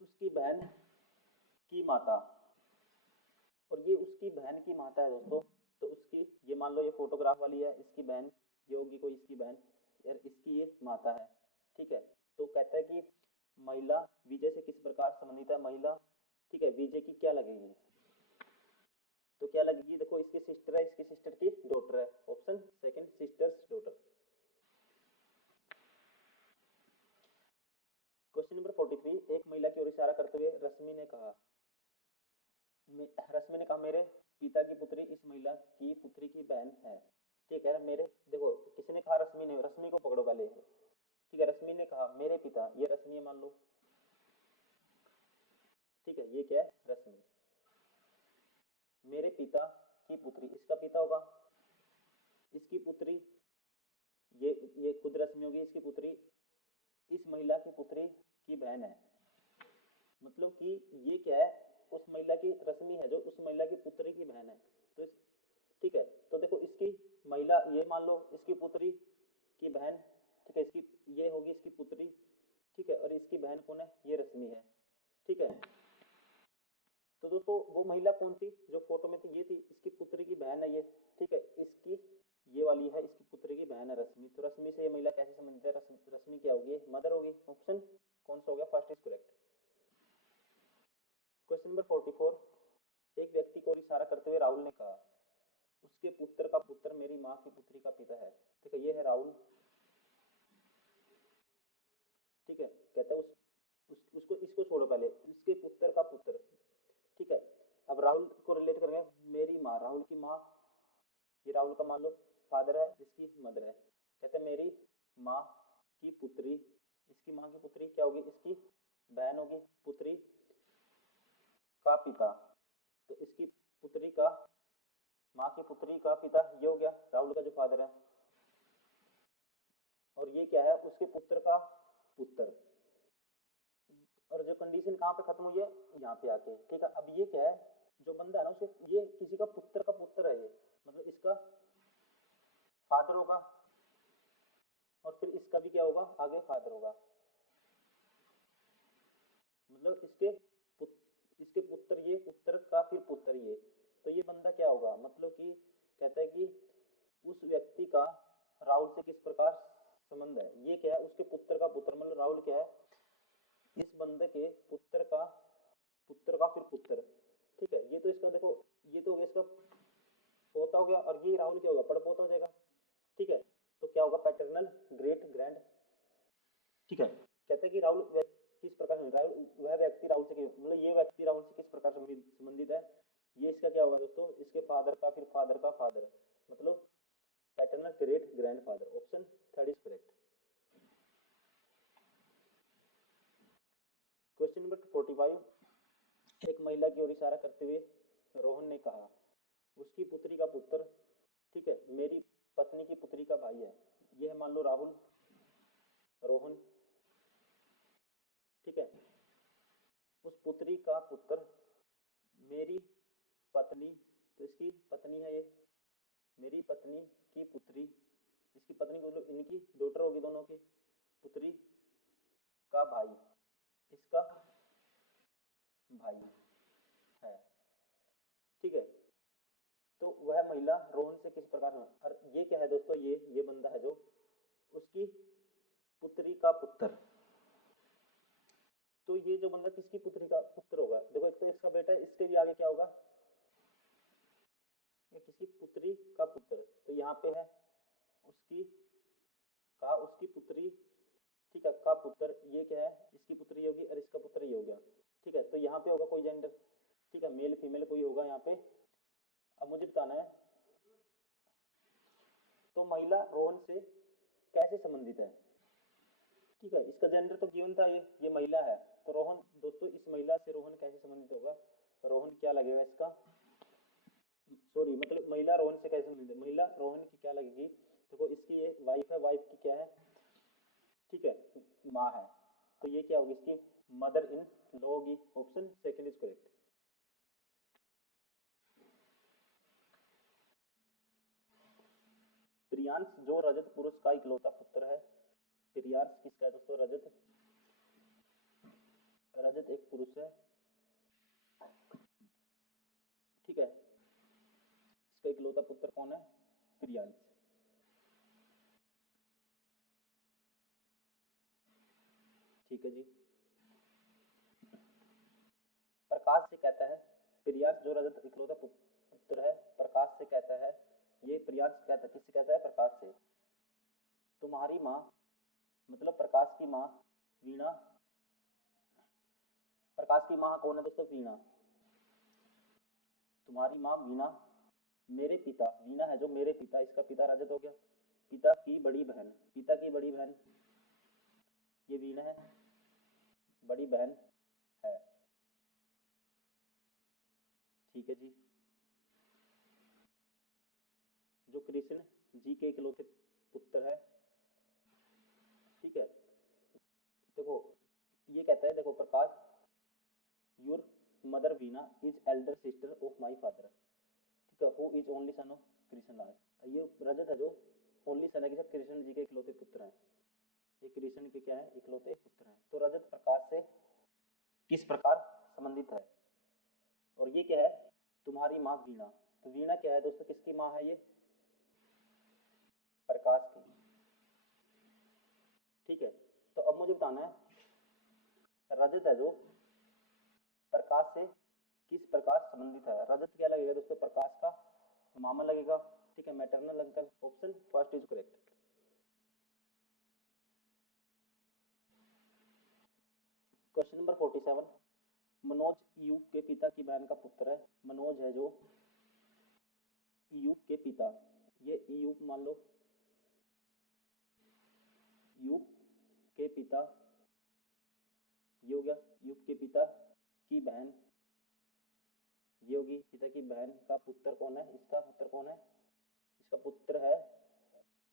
उसकी बहन की माता, और ये उसकी बहन की माता है दोस्तों। तो उसकी ये मान लो ये फोटोग्राफ वाली है इसकी बहन, ये होगी कोई इसकी बहन, यार इसकी ये माता है। ठीक है, तो कहता है कि महिला विजय से किस प्रकार संबंधित है महिला। ठीक है, विजय की क्या लगेगी, तो क्या लगेगी, देखो इसकी सिस्टर है, इसकी सिस्टर की डॉटर है, option second sisters daughter. Question number 43, एक महिला की ओर इशारा करते हुए रश्मि ने कहा मेरे पिता की पुत्री इस महिला की पुत्री की बहन है। ठीक है, मेरे देखो किसने कहा, रश्मि ने, रश्मि को पकड़ो पहले। ठीक है, रश्मि ने कहा मेरे पिता, ये रश्मि है मान लो। ठीक है, ये क्या है, रश्मि। मेरे पिता की पुत्री, इसका पिता होगा, इसकी पुत्री, ये खुद रश्मि होगी, इसकी पुत्री इस महिला की पुत्री की बहन है। मतलब कि ये क्या है, उस महिला की रश्मि है जो उस महिला की पुत्री की बहन है। तो ठीक है, तो देखो इसकी महिला ये मान लो इसकी पुत्री की बहन। ठीक है, इसकी ये होगी इसकी पुत्री। ठीक है, और इसकी बहन कौन है, ये रश्मि है। ठीक है, तो दोस्तों वो महिला कौन थी जो फोटो में थी, ये थी इसकी पुत्री की बहन है ये। ठीक है, इसकी ये वाली है इसकी पुत्री की बहन है रश्मि। तो रश्मि से ये महिला कैसे संबंधित है, रश्मि क्या होगी, मदर होगी। ऑप्शन कौन सा हो गया, first is correct. Question number 44, एक व्यक्ति को इशारा करते हुए राहुल ने कहा उसके पुत्र का पुत्र मेरी माँ की पुत्री का पिता है। ठीक है, ये है राहुल। ठीक है, कहता है उसको इसको छोड़ो पहले, इसके पुत्र का पुत्र। ठीक है, अब राहुल को रिलेट करेंगे, मेरी माँ, राहुल की माँ, ये राहुल का मान लो फादर है, इसकी मदर है। कहते हैं मेरी माँ की पुत्री, इसकी माँ की पुत्री क्या होगी, इसकी बहन होगी, पुत्री का पिता। तो इसकी पुत्री का, माँ की पुत्री का पिता ये हो गया राहुल का जो फादर है, और ये क्या है, उसके पुत्र का पुत्र। और जो कंडीशन कहाँ पे खत्म हुई है, यहाँ पे आके। ठीक है, अब ये क्या है, जो बंदा है ना उसके, ये किसी का पुत्र है ये, मतलब इसका फादर होगा, और फिर इसका भी क्या होगा, आगे फादर होगा। मतलब इसके पुत्र, ये पुत्र का फिर पुत्र ये। तो ये बंदा क्या होगा, मतलब कि कहता है कि उस व्यक्ति का राहुल से किस प्रकार संबंध है। ये क्या है, उसके पुत्र का पुत्र, मतलब राहुल क्या है, इस बंदे के पुत्र का फिर पुत्र। ठीक है, ये तो इसका देखो, ये तो हो गया इसका पोता हो गया, और ये राहुल क्या होगा, पड़पोता हो जाएगा। ठीक है, तो क्या होगा, पैटर्नल ग्रेट ग्रैंड। ठीक है, कहते हैं कि राहुल किस प्रकार से, राहुल वह व्यक्ति राहुल से मतलब ये व्यक्ति राहुल से किस प्रकार संबंधित है। ये इसका क्या होगा दोस्तों, इसके फादर का फिर फादर का फादर, मतलब paternal great grandfather. Option third is correct. Question number 45, एक महिला की ओर इशारा करते हुए रोहन ने कहा उसकी पुत्री का पुत्र, ठीक है, मेरी पत्नी की पुत्री का भाई है। यह है मान लो राहुल, रोहन। ठीक है, उस पुत्री का पुत्र मेरी पत्नी, तो इसकी पत्नी है ये, मेरी पत्नी की पुत्री, इसकी पत्नी को मतलब इनकी डॉटर होगी दोनों की, पुत्री का भाई, इसका भाई है। ठीक है, तो वह महिला रोहन से किस प्रकार, और ये क्या है दोस्तों, ये बंदा है जो उसकी पुत्री का पुत्र। तो ये जो बंदा किसकी पुत्री का पुत्र होगा, देखो एक तो इसका बेटा है, इसके भी आगे क्या होगा, ये किसकी पुत्री का पुत्र। तो यहाँ पे है उसकी का, उसकी पुत्री, ठीक है, का पुत्र, ये क्या है, इसकी पुत्री होगी और इसका पुत्र ये हो गया। ठीक है, तो यहाँ पे होगा कोई जेंडर। ठीक है, मेल फीमेल कोई होगा यहाँ पे। अब मुझे बताना है, तो महिला रोहन से कैसे संबंधित है। ठीक है, इसका जेंडर तो गिवन था, ये महिला है। तो रोहन दोस्तों, इस महिला से रोहन कैसे संबंधित होगा, रोहन क्या लगेगा इसका, सॉरी मतलब महिला रोहन से कैसे संबंधित है, महिला रोहन की क्या लगेगी, देखो इसकी ये वाइफ है, वाइफ की क्या है, ठीक है, माँ है। तो ये क्या होगी, इसकी मदर इन लॉ होगी। Option second is correct. Priyansh जो रजत पुरुष का इकलौता पुत्र है। प्रियांश किसका है दोस्तों? रजत। रजत एक पुरुष है, ठीक है। इसका इकलौता पुत्र कौन है? प्रियांश। ठीक है जी। प्रकाश से कहता है, प्रियांश जो रजत इकलौता पुत्र है, प्रकाश से कहता है, ये प्रियांश कहता है, किससे कहता है? प्रकाश से, तुम्हारी माँ, मतलब प्रकाश की माँ वीणा। प्रकाश की माँ कौन है दोस्तों? वीणा। तुम्हारी माँ वीणा, मेरे पिता, वीणा है जो मेरे पिता, इसका पिता रजत हो गया, पिता की बड़ी बहन, पिता की बड़ी बहन ये वीणा है, बड़ी बहन है। ठीक है जी। जो कृष्ण जी के इकलौते पुत्र है, ठीक है। देखो ये कहता है, देखो Prakash, your mother Veena is elder sister of my father, ठीक है, who is only son of Krishnadas. ये रजत है जो ओनली सन है, के साथ कृष्ण जी के इकलौते पुत्र हैं। ये कृष्ण के क्या है? इकलौते पुत्र हैं। तो रजत प्रकाश से किस प्रकार संबंधित है? और ये क्या है? तुम्हारी माँ वीणा। तो वीणा क्या है दोस्तों? किसकी माँ है? ये प्रकाश की, ठीक है। तो अब मुझे बताना है रजत है जो प्रकाश से किस प्रकार संबंधित है। रजत क्या लगेगा दोस्तों? प्रकाश का मामा लगेगा, ठीक है, maternal uncle. Option first is correct. Question number 47, Manoj ईयूब के पिता की बहन का पुत्र है। मनोज है जो ईयूब के पिता, ये ईयूब मान लो, ईयूब के पिता, ये हो गया ईयूब के पिता की बहन, ये होगी पिता की बहन का पुत्र कौन है? इसका पुत्र कौन है? इसका पुत्र है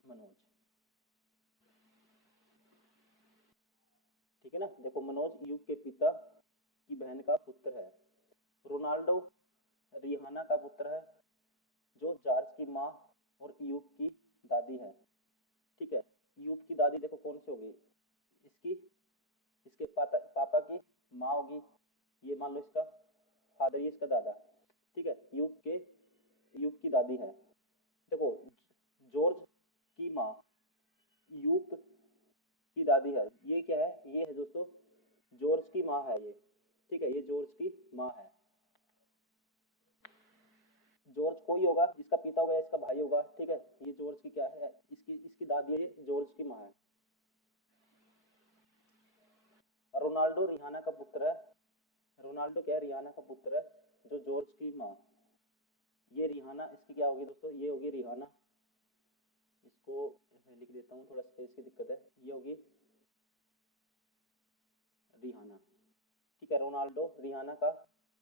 मनोज, ठीक है ना। देखो मनोज ईयूब के पिता की बहन का पुत्र है। रोनाल्डो रिहाना का पुत्र है, जो जॉर्ज की माँ और ईयूब की दादी है, ठीक है। ईयूब की दादी देखो कौन सी होगी? इसकी, इसके पापा की माँ होगी, ये मान लो इसका फादर, ये इसका दादा, ठीक है। ईयूब की दादी है। देखो जॉर्ज की माँ ईयूब की दादी है, ये क्या है? ये है दोस्तों जॉर्ज की माँ है ये, ठीक है, ये जॉर्ज की माँ है। जॉर्ज कोई होगा, इसका पिता होगा, इसका भाई होगा, ठीक है। ये जॉर्ज की क्या है? इसकी इसकी दादी है, ये जॉर्ज की माँ है। रोनाल्डो रिहाना का पुत्र है। रोनाल्डो क्या है? रिहाना का पुत्र है, जो जॉर्ज की माँ, ये रिहाना, इसकी क्या होगी दोस्तों? ये होगी रिहाना। इसको मैं लिख देता हूँ, थोड़ा स्पेस की दिक्कत है, ये होगी रिहाना, ठीक है। रोनाल्डो रिहाना का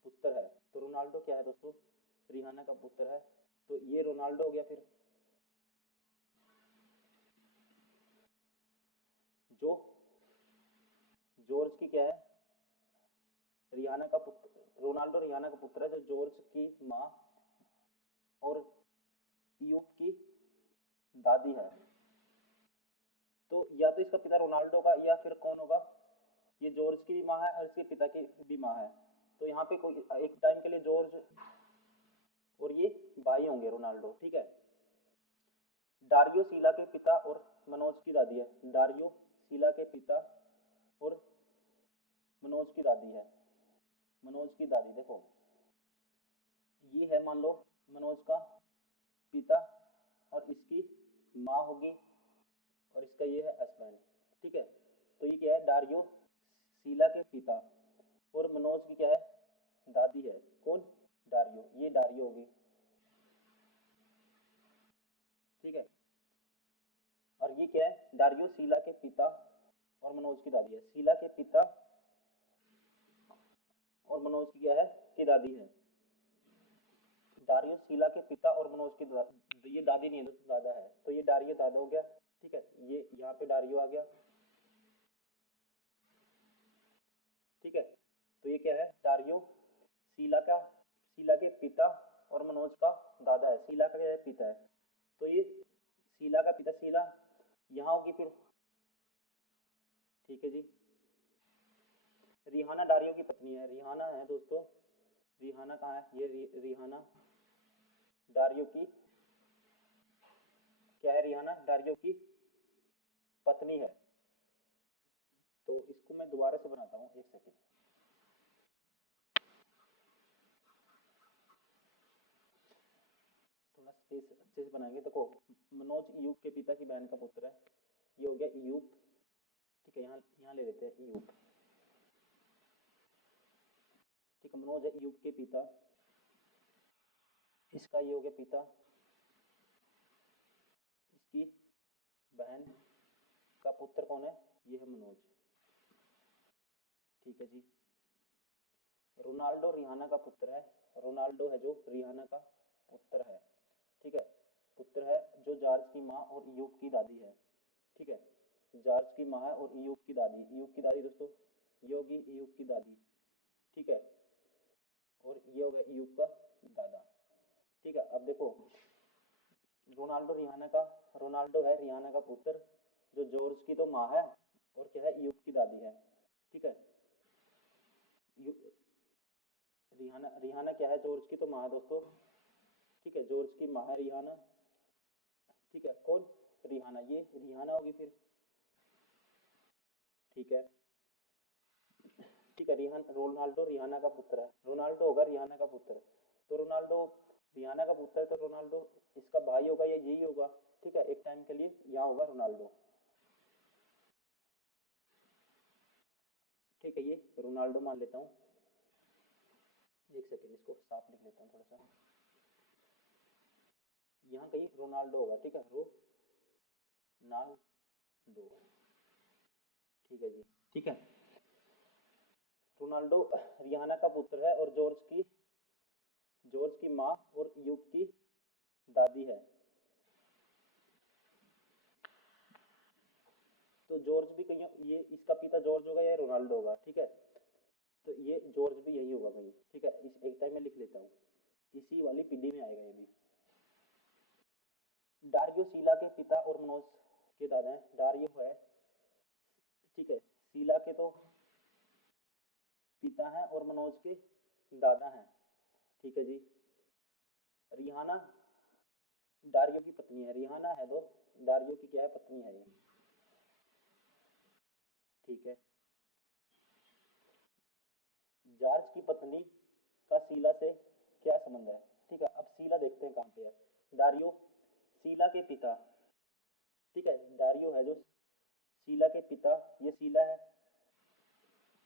पुत्र है, तो रोनाल्डो क्या है दोस्तों? रिहाना का पुत्र है, तो ये रोनाल्डो हो गया। फिर जो जॉर्ज की क्या है? रिहाना का पुत्र, रोनाल्डो रिहाना का पुत्र है, जो जॉर्ज की माँ और ईयूब की दादी है। तो या तो इसका पिता रोनाल्डो का, या फिर कौन होगा? ये जॉर्ज की भी माँ है और इसके पिता की भी माँ है। तो यहाँ पे कोई एक टाइम के लिए जॉर्ज और ये भाई होंगे रोनाल्डो, ठीक है। डारियो सीला के पिता और मनोज की दादी है। डारियो सीला के पिता और मनोज की दादी है। मनोज की दादी देखो, ये है मान लो मनोज का पिता, और इसकी माँ होगी, और इसका ये है हस्बैंड, ठीक है। तो ये क्या है? डारियो शीला के पिता, और मनोज की क्या है? दादी है। कौन? डारियो, ये डारियो होगी, ठीक है। और ये क्या है? डारियो शीला के पिता और मनोज की दादी है। शीला के पिता और मनोज की क्या है? की दादी है। डारियो शीला के पिता और मनोज की ये दादी नहीं है दोस्तों, दादा है। तो ये डारियो दादा हो गया, ठीक है। ये यहाँ पे डारियो आ गया, ठीक है। तो ये क्या है? डारियो शीला का, शीला के पिता और मनोज का दादा है। शीला का क्या है? पिता है। तो ये शीला शीला का पिता, शीला यहाँ होगी फिर, ठीक है जी। रिहाना डारियो की पत्नी है, रिहाना है दोस्तों, रिहाना कहाँ है, ये रिहाना डारियो की क्या है, रिहाना डारियो की पत्नी है। तो इसको मैं दोबारा से बनाता हूँ, एक सेकेंड। थोड़ा स्पेस अच्छे से बनाएंगे। देखो, मनोज ईयूब के पिता की बहन का पुत्र है, ये हो गया ईयूब, ठीक है। यहाँ यहाँ ले लेते हैं ईयूब, ठीक है। मनोज है ईयूब के पिता, इसका ये हो गया पिता, इसकी बहन का पुत्र कौन है, ये है मनोज, ठीक है जी। रोनाल्डो रिहाना का पुत्र है, रोनाल्डो है जो रिहाना का पुत्र है, ठीक है, पुत्र है, जो जॉर्ज की माँ और ईयूब की दादी है, ठीक है। जॉर्ज की माँ है और ईयूब की दादी, ईयूब की दादी दोस्तों ये होगी ईयूब की दादी, ठीक है, और ये होगा ईयूब का दादा, ठीक है। अब देखो, रोनाल्डो रिहाना का, रोनाल्डो है रिहाना का पुत्र, जो जॉर्ज की तो माँ है और क्या है, ईयूब की दादी है, ठीक है। रिहाना, रिहाना क्या है, जॉर्ज की तो माँ है दोस्तों, ठीक है, जॉर्ज की माँ है रिहाना, ठीक है। कौन, रिहाना, ये रिहाना होगी फिर, ठीक है, ठीक है। रिहान, रोनाल्डो रिहाना का पुत्र है, रोनाल्डो होगा रिहाना का पुत्र, तो रोनाल्डो रिहाना का पुत्र है, तो रोनाल्डो इसका भाई होगा या यही होगा, ठीक है। एक टाइम के लिए यहाँ होगा रोनाल्डो, ठीक है, ये रोनाल्डो मान लेता हूँ। एक सेकेंड, इसको साफ लिख लेता हूँ थोड़ा सा, यहाँ कहीं रोनाल्डो होगा, ठीक है, रोनाल्डो, ठीक है जी, ठीक है। रोनाल्डो रिहाना का पुत्र है और जॉर्ज की माँ और यूब की दादी है, तो जॉर्ज भी कहीं, ये इसका पिता जॉर्ज होगा या रोनाल्डो होगा, ठीक है, तो ये जॉर्ज भी यही होगा कहीं, ठीक है। इस एक टाइम में लिख लेता हूँ, इसी वाली पीढ़ी में आएगा ये भी। डारियो शीला के पिता और मनोज के दादा हैं, डारियो है, ठीक है, शीला के तो पिता हैं और मनोज के दादा हैं, ठीक है जी। रिहाना डारियो की पत्नी है, रिहाना है दो, डारियो की क्या है, पत्नी है ये, ठीक है। जॉर्ज की पत्नी का शीला से क्या संबंध है, ठीक है। अब शीला देखते हैं कहाँ पे है, डारियो शीला के पिता, ठीक है, डारियो है जो शीला के पिता, ये शीला है,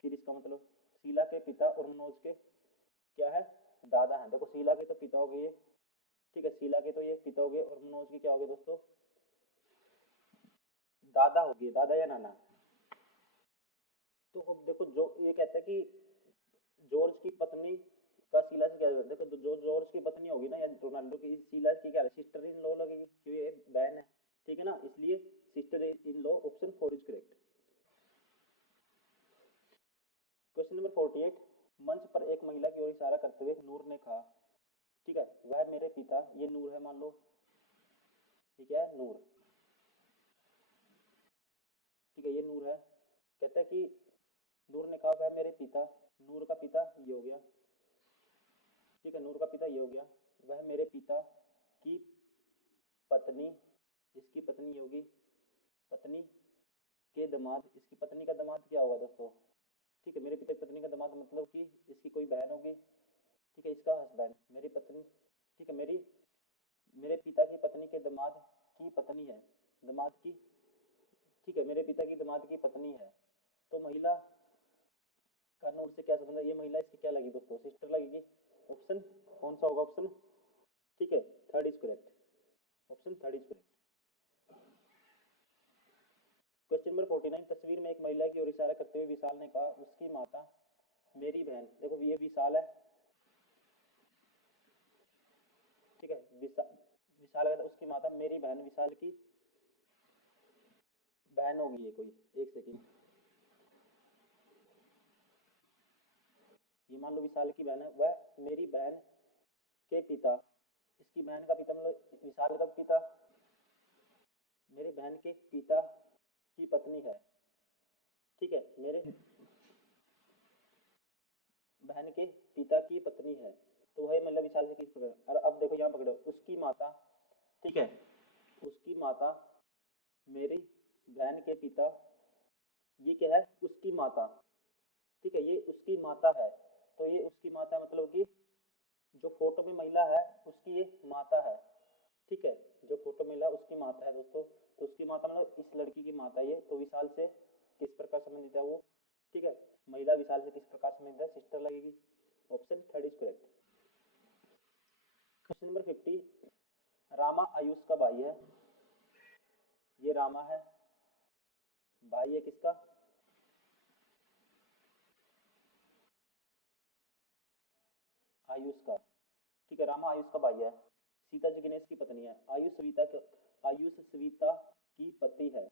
फिर इसका मतलब शीला के पिता और मनोज के क्या है, दादा है। देखो, शीला के तो पिता हो गए ये, ठीक है, शीला के तो ये पिता हो गए, और मनोज के क्या हो गए दोस्तों, दादा हो गए, दादा या नाना। तो अब देखो, जो ये कहता है कि जॉर्ज की पत्नी का शीला से क्या होता है? देखो, जो जॉर्ज की पत्नी होगी ना, या रोनाल्डो की, शीला की क्या है, सिस्टर इन लॉ लगेगी, क्योंकि ये बहन है, ठीक है ना, इसलिए sister in law, option 4 is correct. Question number 48, मंच पर एक महिला की ओर इशारा करते हुए नूर ने कहा, ठीक है, वह मेरे पिता, ये नूर है मान लो, ठीक है, नूर, ठीक है, ये नूर है, कहता है कि नूर ने कहा वह मेरे पिता, नूर का पिता ये हो गया, ठीक है, नूर का पिता ये हो गया, वह मेरे पिता की पत्नी, इसकी पत्नी ये होगी, पत्नी के दामाद, इसकी पत्नी का दामाद क्या होगा दोस्तों, ठीक है, मेरे पिता की पत्नी का दामाद मतलब कि इसकी कोई बहन होगी, ठीक है, इसका हस्बैंड, मेरी पत्नी, ठीक है, मेरे पिता की पत्नी के दामाद की पत्नी है, दामाद की, ठीक है, मेरे पिता की दामाद की पत्नी है, तो महिला का नूर से क्या संबंध है, ये महिला इसकी क्या लगी दोस्तों, सिस्टर लगेगी, ऑप्शन कौन सा होगा, ऑप्शन, ठीक है, third is correct, option third is correct. Question number 49, तस्वीर में एक महिला की ओर इशारा करते हुए विशाल ने कहा, उसकी माता मेरी बहन, देखो ये विशाल है, ठीक है, विशाल है, उसकी माता मेरी बहन, विशाल की बहन होगी ये कोई, एक सेकेंड, ये मान लो विशाल की बहन है, वह मेरी बहन के पिता, इसकी बहन का पिता मतलब विशाल का पिता, बहन के पिता की पत्नी है, ठीक है, मेरे बहन के पिता की पत्नी है, तो वही मतलब विशाल से किस प्रकार। और अब देखो यहाँ पकड़ो, उसकी माता, ठीक है, उसकी माता मेरी बहन के पिता, ये क्या है, उसकी माता, ठीक है, ये उसकी माता है। तो ये उसकी माता मतलब कि जो फोटो में महिला है उसकी ये माता है, ठीक है, जो फोटो महिला उसकी माता है दोस्तों। तो उसकी माता मतलब इस लड़की की माता ये, तो विशाल से किस प्रकार संबंधित है वो, ठीक है, महिला विशाल से किस प्रकार संबंधित है, सिस्टर लगेगी। Option third is correct. Question number 50, Rama Ayush का भाई है, ये रामा है, भाई है किसका, आयुष का, ठीक है, रामा आयुष का भाई है। सीता जी गणेश की पत्नी है, आयुष सविता की पति है,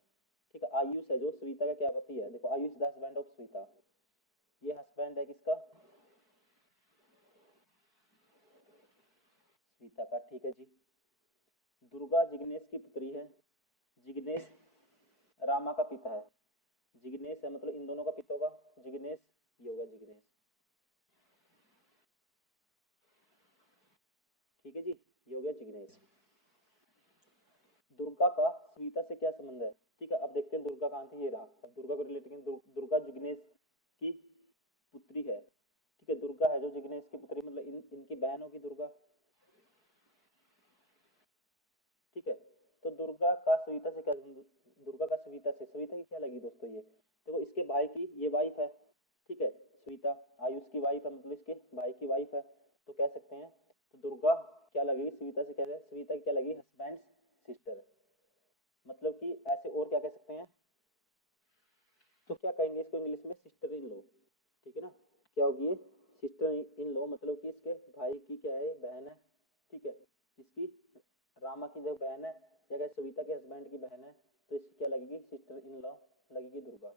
ठीक है, आयुष है जो सविता का क्या पति है, देखो Ayush the husband of Savita, ये हस्बैंड है किसका, सविता का, ठीक है जी। दुर्गा जिग्नेश की पुत्री है, जिग्नेश रामा का पिता है, जिग्नेश है मतलब इन दोनों का पिता होगा जिग्नेश, ये होगा जिग्नेश, ठीक है जी, ये हो गया जिग्नेश। दुर्गा का सविता से क्या संबंध है, ठीक है, अब देखते हैं दुर्गा कहाँ थी, ये रहा, अब दुर्गा को रिलेटेड दुर्गा जिग्नेश की पुत्री है, ठीक है, दुर्गा है जो जिग्नेश की पुत्री मतलब इनकी बहन होगी दुर्गा, ठीक है। तो दुर्गा का सविता से क्या, दुर्गा का सविता से, सविता की क्या लगी दोस्तों, ये देखो इसके भाई की ये वाइफ है, ठीक है, सविता आयुष की वाइफ है मतलब इसके भाई की वाइफ है, तो कह सकते हैं, तो दुर्गा क्या लगेगी सविता से, क्या है सविता की क्या लगी, हस्बैंड सिस्टर, मतलब कि ऐसे और क्या कह सकते हैं, तो क्या कहेंगे इसको इंग्लिश में, सिस्टर इन लॉ, ठीक है ना, क्या होगी ये, सिस्टर इन लॉ, मतलब कि इसके भाई की क्या है, बहन है, ठीक है, इसकी रामा की जब बहन है, या अगर सविता के हस्बैंड की बहन है, तो इसकी क्या लगेगी, सिस्टर इन लॉ लगेगी दुर्गा।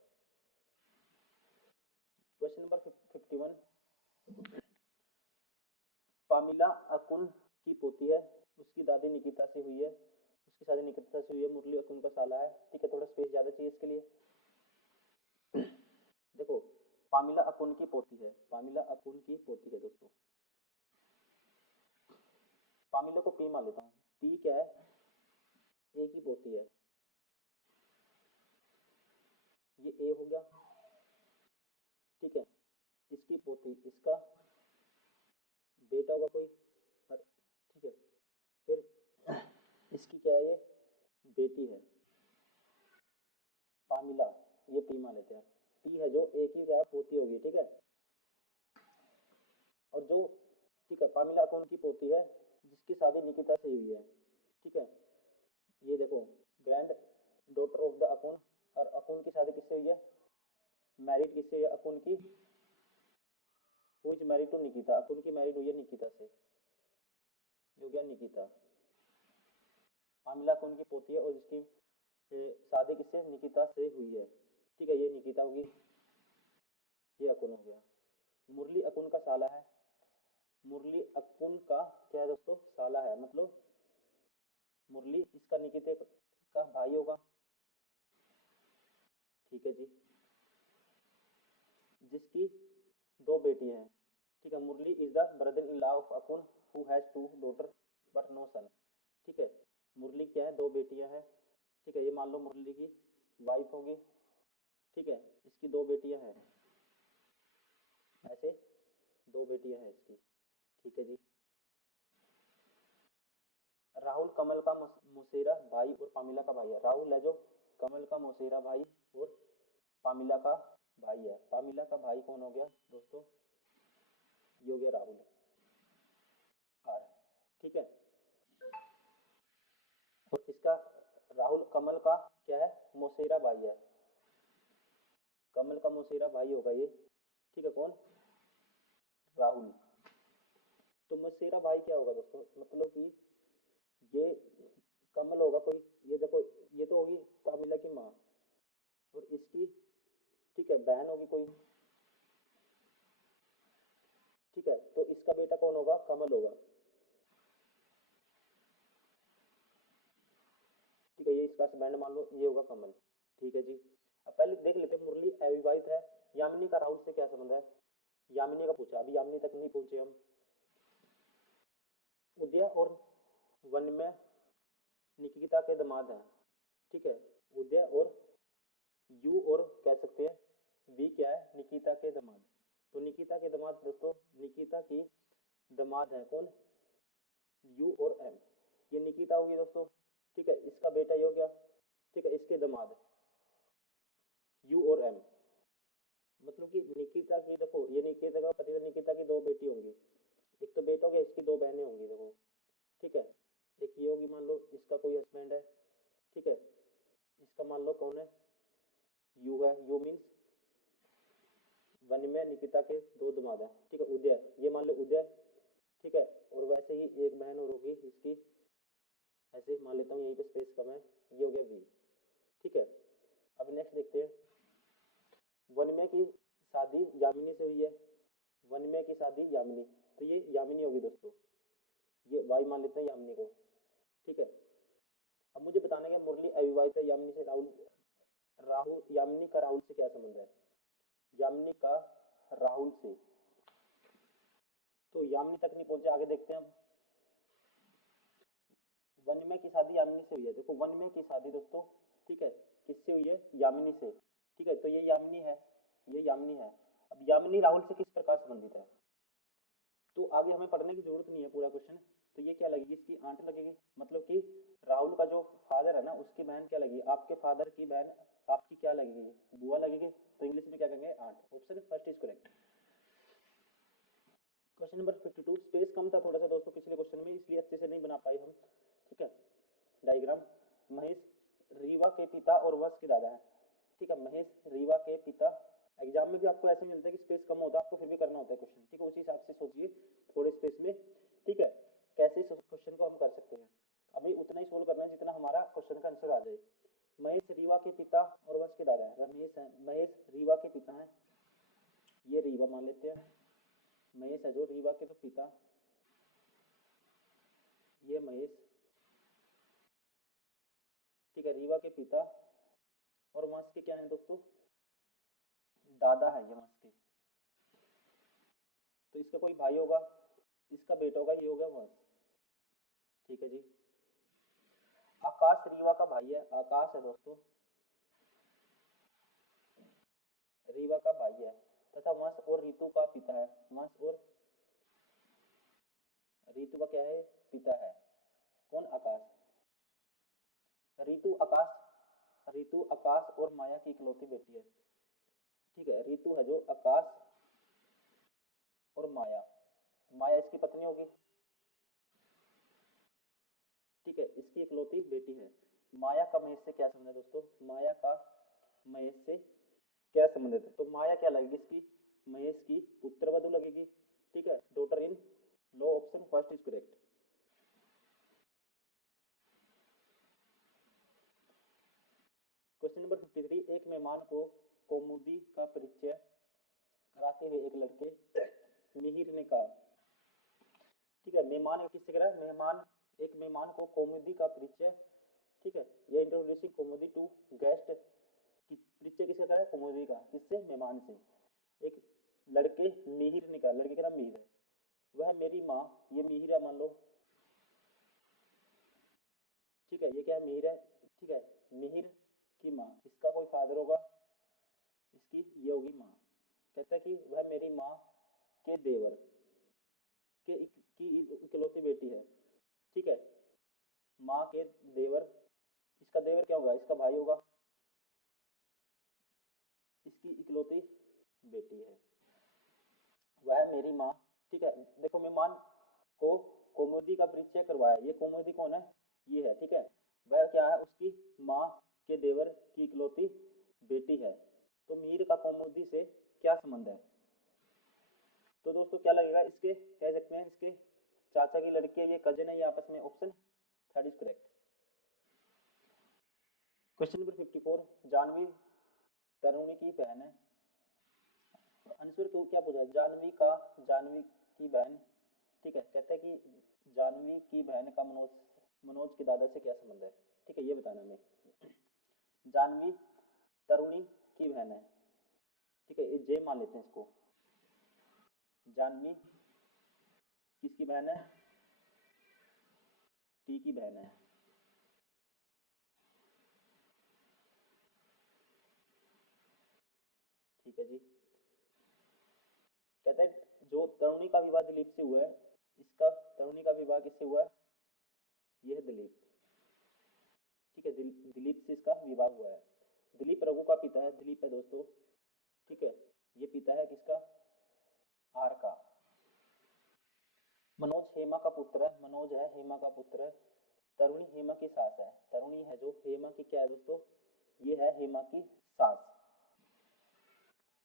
क्वेश्चन नंबर 51, पामिला अकुन की पोती है, उसकी दादी निकिता से हुई है, उसकी शादी निकिता से हुई है, मुरली अकुन का साला है, ठीक है, थोड़ा स्पेस ज्यादा चाहिए इसके लिए। देखो पामिला अकुन की पोती है, पामिला अकुन की पोती है दोस्तों, पामिला को पी मान लेता हूँ, पी क्या है, ए की पोती है, ये ए हो गया, ठीक है, इसकी पोती, इसका बेटा होगा कोई, ठीक है, फिर इसकी क्या है, ये बेटी है पामिला, ये पी मान लेते हैं, पी है जो ए की क्या है, पोती होगी, ठीक है, और जो, ठीक है, पामिला कौन की पोती है, जिसकी शादी निकिता से हुई है, ठीक है, ये देखो ग्रैंड डॉटर ऑफ द अकुन, और अकुन की शादी किससे हुई है, मैरिड किससे है अकुन की, who is married to Nikita, Akun की मैरिड हुई है निकिता से, ये हो गया निकिता, पामिला अकुन की पोती है और जिसकी शादी किससे, निकिता से हुई है, ठीक है, ये निकिता होगी, ये अकुन हो गया। मुरली अकुन का साला है, मुरली अकुन का क्या है दोस्तों, साला है, मतलब मुरली इसका निकिता का भाई होगा, ठीक है जी, जिसकी दो बेटियां हैं, ठीक है, Murali is the brother in law of Akun who has two daughter but no son, ठीक है, मुरली क्या है, दो बेटियां हैं, ठीक है, ये मान लो मुरली की वाइफ होगी, ठीक है, इसकी दो बेटियां हैं, ऐसे दो बेटियां हैं इसकी, ठीक है जी। राहुल कमल का मौसेरा भाई और पामिला का भाई है, राहुल है जो कमल का मौसेरा भाई और पामिला का भाई है, पामिला का भाई कौन हो गया दोस्तों, ये हो गया राहुल, आर, ठीक है, और इसका राहुल कमल का क्या है, मौसेरा भाई है, कमल का मौसेरा भाई होगा ये, ठीक है, कौन, राहुल। तो मौसेरा भाई क्या होगा दोस्तों, मतलब कि ये कमल होगा कोई, ये देखो ये तो होगी पामिला की माँ, और इसकी, ठीक है, बहन होगी कोई, ठीक है, तो इसका बेटा कौन होगा, कमल होगा, ठीक ठीक है, ये इसका बैंड मान लो, ये होगा कमल। ठीक है जी। अब पहले देख लेते हैं, मुरली अविवाहित है, यामिनी का राहुल से क्या संबंध है। यामिनी का पूछा, अभी यामिनी तक नहीं पहुंचे हम। उदय और वन में निकिता के दामाद हैं। ठीक है, उदय और यू और कह सकते हैं वी क्या है, निकिता के दामाद। तो निकिता के दामाद दोस्तों, निकिता की दामाद है कौन, यू और एम। ये निकिता होगी दोस्तों। ठीक है, इसका बेटा ये हो गया। ठीक है, इसके दामाद यू और एम, मतलब कि निकिता की, देखो ये निकिता का पति, निकिता की दो बेटी होंगी, एक तो बेटा हो गया, इसकी दो बहनें होंगी देखो। ठीक है, एक ये होगी, मान लो इसका कोई हस्बैंड है। ठीक है, इसका मान लो कौन है, यू है। यू मीन्स वन में निकिता के दो दामाद है। ठीक है, उदय, ये मान लो उदय। ठीक है, और वैसे ही एक बहन और होगी इसकी, ऐसे मान लेता हूँ, यहीं पे स्पेस कम है, ये हो गया वी। ठीक है, अब नेक्स्ट देखते हैं, वनमय की शादी यामिनी से हुई है। वनमय की शादी यामिनी, तो ये यामिनी होगी दोस्तों, ये वाई मान लेते हैं यामिनी को। ठीक है, अब मुझे बताना है मुरली अविवाहित है, यामिनी से राहुल, राहुल यामिनी का राहुल से क्या संबंध है, यामिनी का राहुल से। तो यामिनी तक नहीं पहुंचे, आगे देखते हैं हम। वनमय की शादी यामिनी से हुई है, देखो वनमय की शादी दोस्तों, ठीक है, किससे हुई है, यामिनी से। ठीक है, तो ये यामिनी है, ये यामिनी है। अब यामिनी राहुल से किस प्रकार संबंधित है, तो आगे हमें पढ़ने की जरूरत नहीं है पूरा क्वेश्चन। तो ये क्या लगेगी, इसकी आंट लगेगी, मतलब कि राहुल का जो फादर है ना, उसकी बहन क्या लगेगी, आपके फादर की बहन आपकी क्या लगेगी, बुआ लगेगी। तो इंग्लिश में क्या कहेंगे, aunt. Option first is correct. Question number 52, space कम था थोड़ा सा दोस्तों पिछले क्वेश्चन में, इसलिए अच्छे से नहीं बना पाए हम। ठीक है, डायग्राम, महेश रीवा के पिता और वर्ष के दादा है। ठीक है, महेश रीवा के पिता। एग्जाम में भी आपको ऐसे मिलता है कि स्पेस कम होता है, आपको फिर भी करना होता है क्वेश्चन। ठीक है, उसी हिसाब से सोचिए थोड़े स्पेस में। ठीक है, कैसे इस क्वेश्चन को हम कर सकते हैं, अभी उतना ही सोल्व करना है जितना हमारा क्वेश्चन का आंसर आ जाए। महेश रीवा के पिता और वर्ष के दादा है, रमेश है, महेश रीवा के पिता है, ये रीवा मान लेते हैं, महेश है जो रीवा के तो पिता, ये महेश। ठीक है, रीवा के पिता, और वंश के क्या है दोस्तों, दादा है ये वंश के। तो इसका कोई भाई होगा, इसका बेटा होगा, ये हो गया वंश। ठीक है जी। आकाश रीवा का भाई है, आकाश है दोस्तों, रीवा का भाई है, तथा वंश और ऋतु का पिता है, वंश और ऋतु का क्या है, पिता है, कौन, आकाश। ऋतु आकाश, ऋतु आकाश और माया की इकलौती बेटी है। ठीक है, ऋतु है जो आकाश और माया, माया इसकी पत्नी होगी। ठीक है, इसकी इकलौती बेटी है। माया का महेश से क्या संबंध है दोस्तों, माया का महेश से क्या संबंध है, तो माया क्या लगेगी इसकी, महेश की पुत्रवधु लगेगी। ठीक है, daughter in law. Option first is correct. Question number 53, एक मेहमान को कौमुदी का परिचय कराते हुए एक लड़के मिहिर ने कहा। ठीक है, मेहमान किससे करा, मेहमान, एक मेहमान को कौमुदी का परिचय। ठीक है, ये इंट्रोड्यूसिंग कौमुदी टू गेस्ट, परिचय किससे करा है, कौमुदी का, किससे, मेहमान से। एक लड़के मिहिर ने कहा, लड़के का नाम मिहिर है, वह मेरी माँ, ये मिहिर है मान लो। ठीक है, ये क्या है, मिहिर है। ठीक है, मिहिर की माँ, इसका कोई फादर होगा, इसकी ये होगी माँ। कहता है कि वह मेरी माँ के देवर की इकलौती बेटी है। ठीक है, माँ के देवर, इसका देवर क्या होगा, इसका भाई होगा, इसकी इकलौती बेटी है, वह मेरी माँ। ठीक है, देखो मेहमान को कौमुदी का परिचय करवाया, ये कौमुदी कौन है, ये है। ठीक है, वह क्या है, उसकी माँ के देवर की इकलौती बेटी है। तो मीर का कौमुदी से क्या संबंध है, तो दोस्तों क्या लगेगा, इसके कह सकते हैं इसके चाचा की लड़की है, ये कजन है, ये आपस में। Option third is correct. Question number 54, Janvi Taruni की बहन है, आंसर को क्या पूछा है, जानवी का, जानवी की बहन। ठीक है, कहते हैं कि जानवी की बहन का मनोज, मनोज के दादा से क्या संबंध है। ठीक है, ये बताना हमें। जानवी तरुणी की बहन है, ठीक है, ये जे मान लेते हैं इसको। जानवी किसकी बहन है? टी की बहन है। ठीक है जी। कहते हैं जो तरुणी का विवाह दिलीप से हुआ है, इसका तरुणी का विवाह किससे हुआ है? ये है दिलीप। ठीक है, दिलीप से इसका विवाह हुआ है। दिलीप रघु का पिता है, दिलीप है दोस्तों। ठीक है, ये पिता है किसका? आर का। मनोज हेमा का पुत्र है, मनोज है हेमा का पुत्र है। तरुणी हेमा की सास है, तरुणी है जो हेमा की क्या है दोस्तों? ये है हेमा की सास।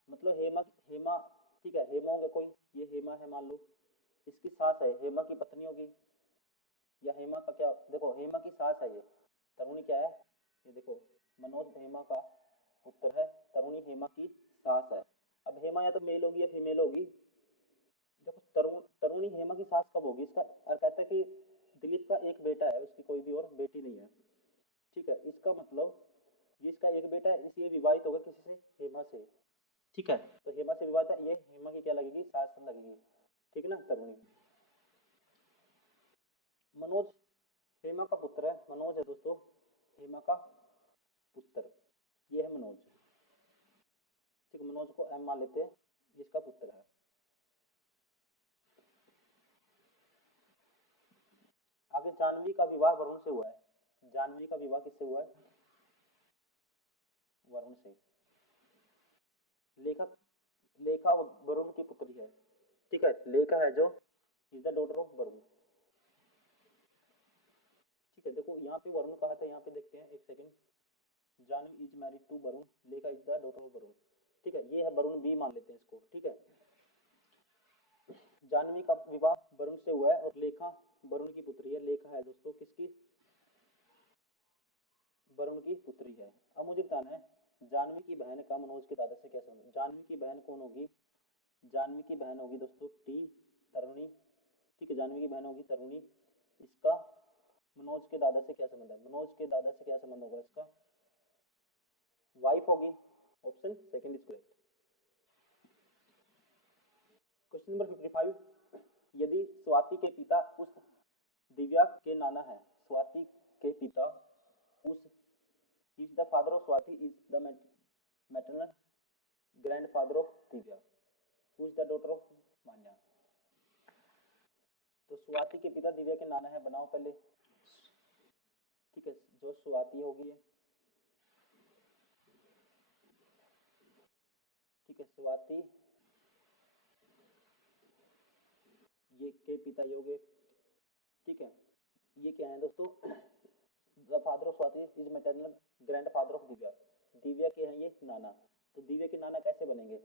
मतलब हेमा हेमा, ठीक है, हेमा होगा कोई, ये हेमा है मान लो, इसकी सास है, हेमा की पत्नी होगी, या हेमा का क्या, देखो हेमा की सास है ये। तरुणी क्या है? ये देखो, मनोज हेमा का पुत्र है, तरुणी हेमा की सास है। अब हेमा या तो मेल होगी या फीमेल होगी। देखो तरुणी हेमा की सास कब होगी इसका, और कहता है कि दिलीप का एक बेटा है, उसकी कोई भी और बेटी नहीं है। ठीक है, इसका मतलब ये इसका एक बेटा है, इसलिए विवाहित होगा किसी से? हेमा से। ठीक है, तो हेमा से विवाहित है, ये हेमा की क्या लगेगी? सास लगेगी। ठीक है ना, तरुणी। मनोज हेमा का पुत्र है, मनोज है दोस्तों हेमा का पुत्र, ये है मनोज। ठीक है, मनोज को एम मान लेते हैं, जिसका पुत्र है। आगे जानवी का विवाह वरुण से हुआ है, जानवी का विवाह किससे हुआ है? वरुण से। लेखक लेखा वरुण की पुत्री है। ठीक है, लेखा है जो is the daughter of Varun. ठीक है, देखो यहाँ पे वरुण कहा था, यहाँ पे देखते हैं एक second. Jahnavi is married to Varun, Lekha is the daughter of Varun. ठीक है, ये है वरुण बी मान लेते हैं इसको। ठीक है, जानवी का विवाह वरुण से हुआ है और लेखा वरुण की पुत्री है। लेखा है दोस्तों किसकी? वरुण की पुत्री है। अब मुझे बताना है जानवी की बहन का मनोज के दादा से क्या संबंध? जानवी की बहन कौन होगी? जानवी की बहन होगी दोस्तों टी, तरुणी। ठीक है, जानवी की बहन होगी तरुणी। इसका मनोज के दादा से क्या संबंध है? मनोज के दादा से क्या संबंध होगा इसका? वाइफ होगी। Option second is correct. Question number 55, यदि स्वाति के पिता उस दिव्या के नाना है, स्वाति के पिता उस is the father of Swati is the maternal grandfather of Divya, who is the daughter of Manya. तो स्वाति के पिता दिव्या के नाना है, बनाओ पहले। ठीक है, जो स्वाति होगी, ठीक है, स्वाति ये के पिता ये हो गए। ठीक है, ये क्या है दोस्तों? The father of Swati is maternal grand father of Divya, Divya के हैं ये नाना। तो दिव्या के नाना कैसे बनेंगे?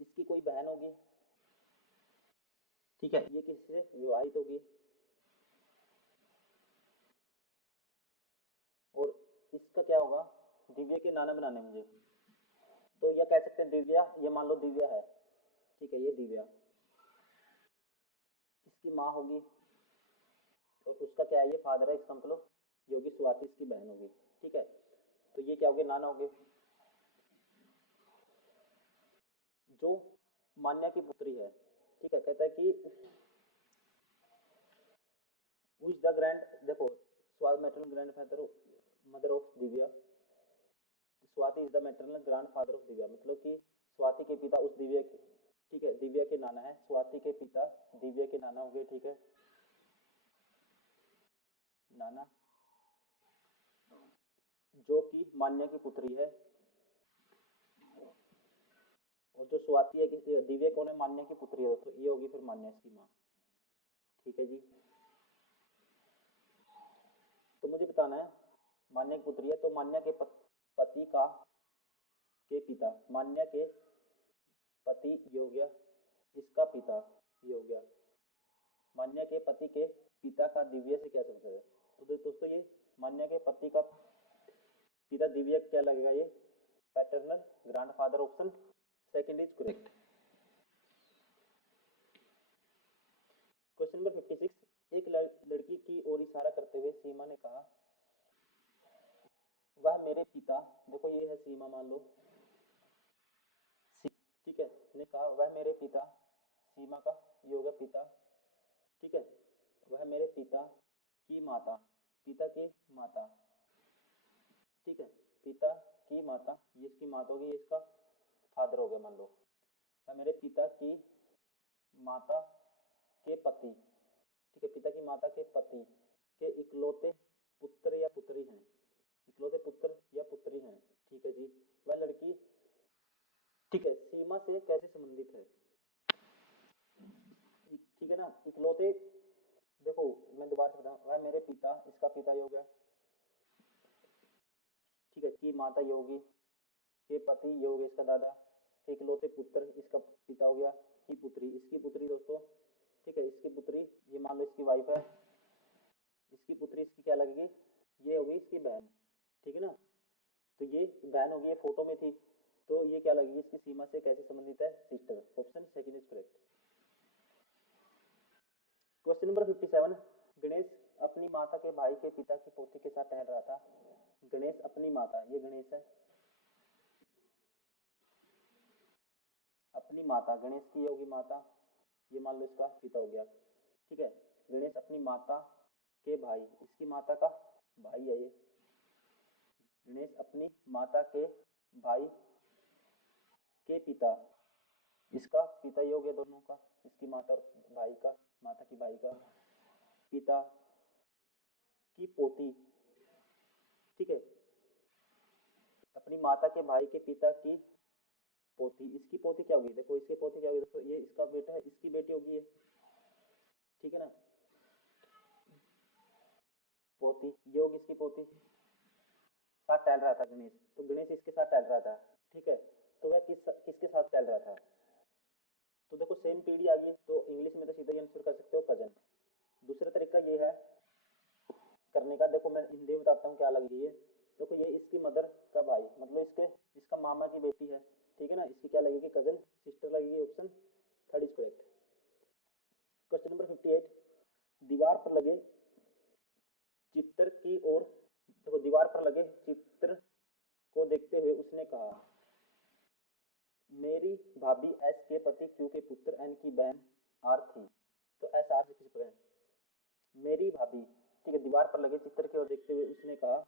इसकी कोई बहन होगी, ठीक है, ये किसी से विवाहित होगी, और इसका क्या होगा? दिव्या के नाना बनाने मुझे, तो यह कह सकते हैं दिव्या, ये मान लो दिव्या है। ठीक है, ये दिव्या, इसकी माँ होगी, और उसका क्या है? ये फादर है, इसका मतलब ये होगी स्वाति, इसकी बहन होगी। ठीक है, तो ये क्या हो गए? नाना हो गए। जो मान्या की पुत्री है, ठीक है, कहता है कि हु इज द ग्रैंड, देखो Swati maternal grand father mother of Divya, Swati is the maternal grand father of Divya, मतलब कि स्वाति के पिता उस दिव्या के, ठीक है, दिव्या के नाना है, स्वाति के पिता दिव्या के नाना हो गए। ठीक है, नाना, जो कि मान्या की पुत्री है, और जो स्वाति है दिव्या कौन है? मान्या की पुत्री है, तो ये होगी फिर मान्या इसकी माँ। ठीक है जी, तो मुझे बताना है मान्या की पुत्री है, तो मान्या के पति का के पिता, मान्या के पति ये हो गया, इसका पिता ये हो गया, मान्या के पति के पिता का दिव्या से क्या संबंध है? तो दोस्तों ये मान्या के पति का पिता दिव्या क्या लगेगा? ये paternal grandfather, option second is correct. Question number 56, एक लड़की की ओर इशारा करते हुए सीमा ने कहा, वह मेरे पिता, देखो ये है सीमा मान लो, ठीक है, ने कहा वह मेरे पिता, सीमा का ये हो गया पिता, ठीक है, वह मेरे पिता की माता, पिता की माता, ठीक है, पिता की माता, ये इसकी माता होगी, ये इसका फादर हो गया मान लो, वह मेरे पिता की माता के पति, ठीक है, पिता की माता के पति के इकलौते पुत्र या पुत्री हैं, इकलौते पुत्र या पुत्री हैं, ठीक है जी। वह लड़की, ठीक है, सीमा से कैसे संबंधित है, ठीक है ना, इकलौते, देखो मैं दोबारा से बताऊं, वह मेरे पिता, इसका पिता ये हो गया, ठीक है, की माता ये होगी, के पति ये हो गया इसका दादा, इकलौते पुत्र इसका पिता हो गया, की पुत्री, इसकी पुत्री दोस्तों, ठीक है, इसकी पुत्री, ये मान लो इसकी वाइफ है, इसकी पुत्री इसकी क्या लगेगी, ये होगी इसकी बहन, ठीक है ना, तो ये बहन होगी, ये फोटो में थी, तो ये क्या लगेगी इसकी सीमा से कैसे संबंधित है, sister, option second is correct. Question number 57, Ganesh अपनी माता के भाई के पिता की पोती के साथ टहल रहा था, गणेश अपनी माता, ये गणेश है, अपनी माता, गणेश की होगी माता, ये मान लो इसका पिता हो गया, ठीक है, गणेश अपनी माता के भाई, इसकी माता का भाई है ये, गणेश अपनी माता के भाई के पिता, इसका पिता ये हो गया दोनों का, इसकी माता और भाई का, माता की भाई का पिता की पोती, ठीक है, अपनी माता के भाई के पिता की पोती, इसकी पोती क्या होगी, देखो इसकी पोती क्या होगी, देखो ये इसका बेटा है, इसकी बेटी होगी ये, ठीक है ना, पोती ये होगी इसकी पोती, साथ टहल रहा था गणेश, तो गणेश इसके साथ टहल रहा था, ठीक है, तो वह किसके साथ टहल रहा था, तो देखो सेम पीढ़ी आ गई, तो इंग्लिश में तो सीधा ही आंसर कर सकते हो कजन। दूसरा तरीका ये है करने का, देखो मैं हिंदी में बताता हूँ क्या लगी है, देखो ये इसकी मदर का भाई, मतलब इसके, इसका मामा की बेटी है, ठीक है ना, इसकी क्या लगेगी, कजन सिस्टर लगेगी, option third is correct. Question number 58, दीवार पर लगे चित्र की ओर, देखो दीवार पर लगे चित्र को देखते हुए उसने कहा, मेरी भाभी एस के पति क्यू के पुत्र एन की बहन आर थी, तो एस आर से किस प्रकार, मेरी भाभी, ठीक है, दीवार पर लगे चित्र की ओर देखते हुए उसने कहा,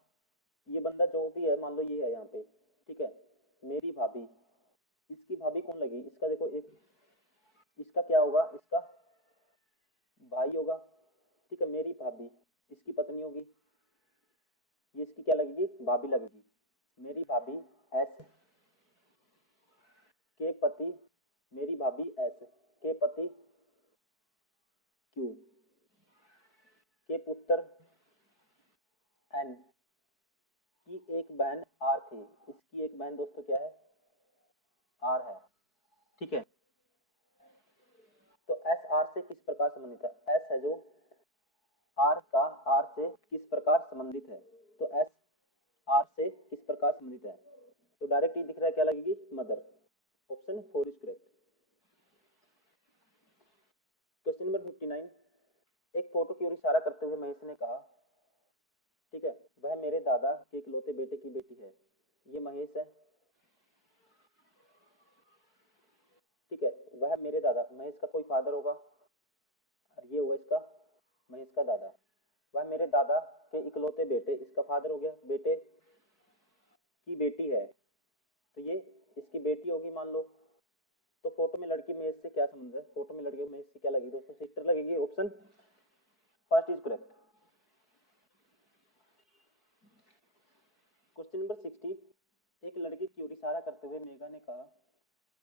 ये बंदा जो भी है मान लो ये है यहाँ पे, ठीक है, मेरी भाभी, इसकी भाभी कौन लगी, इसका देखो एक, इसका क्या होगा, इसका भाई होगा, ठीक है, मेरी भाभी, इसकी पत्नी होगी, ये इसकी क्या लगेगी, भाभी लगेगी, मेरी भाभी एस के पति, मेरी भाभी एस के पति क्यू के पुत्र एन की एक बहन आर थी, इसकी एक बहन दोस्तों क्या है, आर है, ठीक है, तो एस आर से किस प्रकार संबंधित है, एस है जो आर का आर से किस प्रकार संबंधित है, तो एस आर से किस प्रकार संबंधित है, तो डायरेक्ट ही दिख रहा है क्या लगेगी, mother, option four is correct. Question number 59, एक फोटो की ओर इशारा करते हुए महेश ने कहा, ठीक है, वह मेरे दादा के इकलौते बेटे की बेटी है, ये महेश है, ठीक है, वह मेरे दादा, महेश का कोई फादर होगा और ये होगा इसका महेश का दादा, वह मेरे दादा के इकलौते बेटे, इसका फादर हो गया, बेटे की बेटी है, तो ये इसकी बेटी होगी मान लो, तो फोटो में लड़की महेश से क्या संबंध है, फोटो में लड़की महेश से क्या लगेगी दोस्तों, सिस्टर लगेगी, option first is correct. Question number 60, एक लड़के की ओर इशारा करते हुए मेघा ने कहा,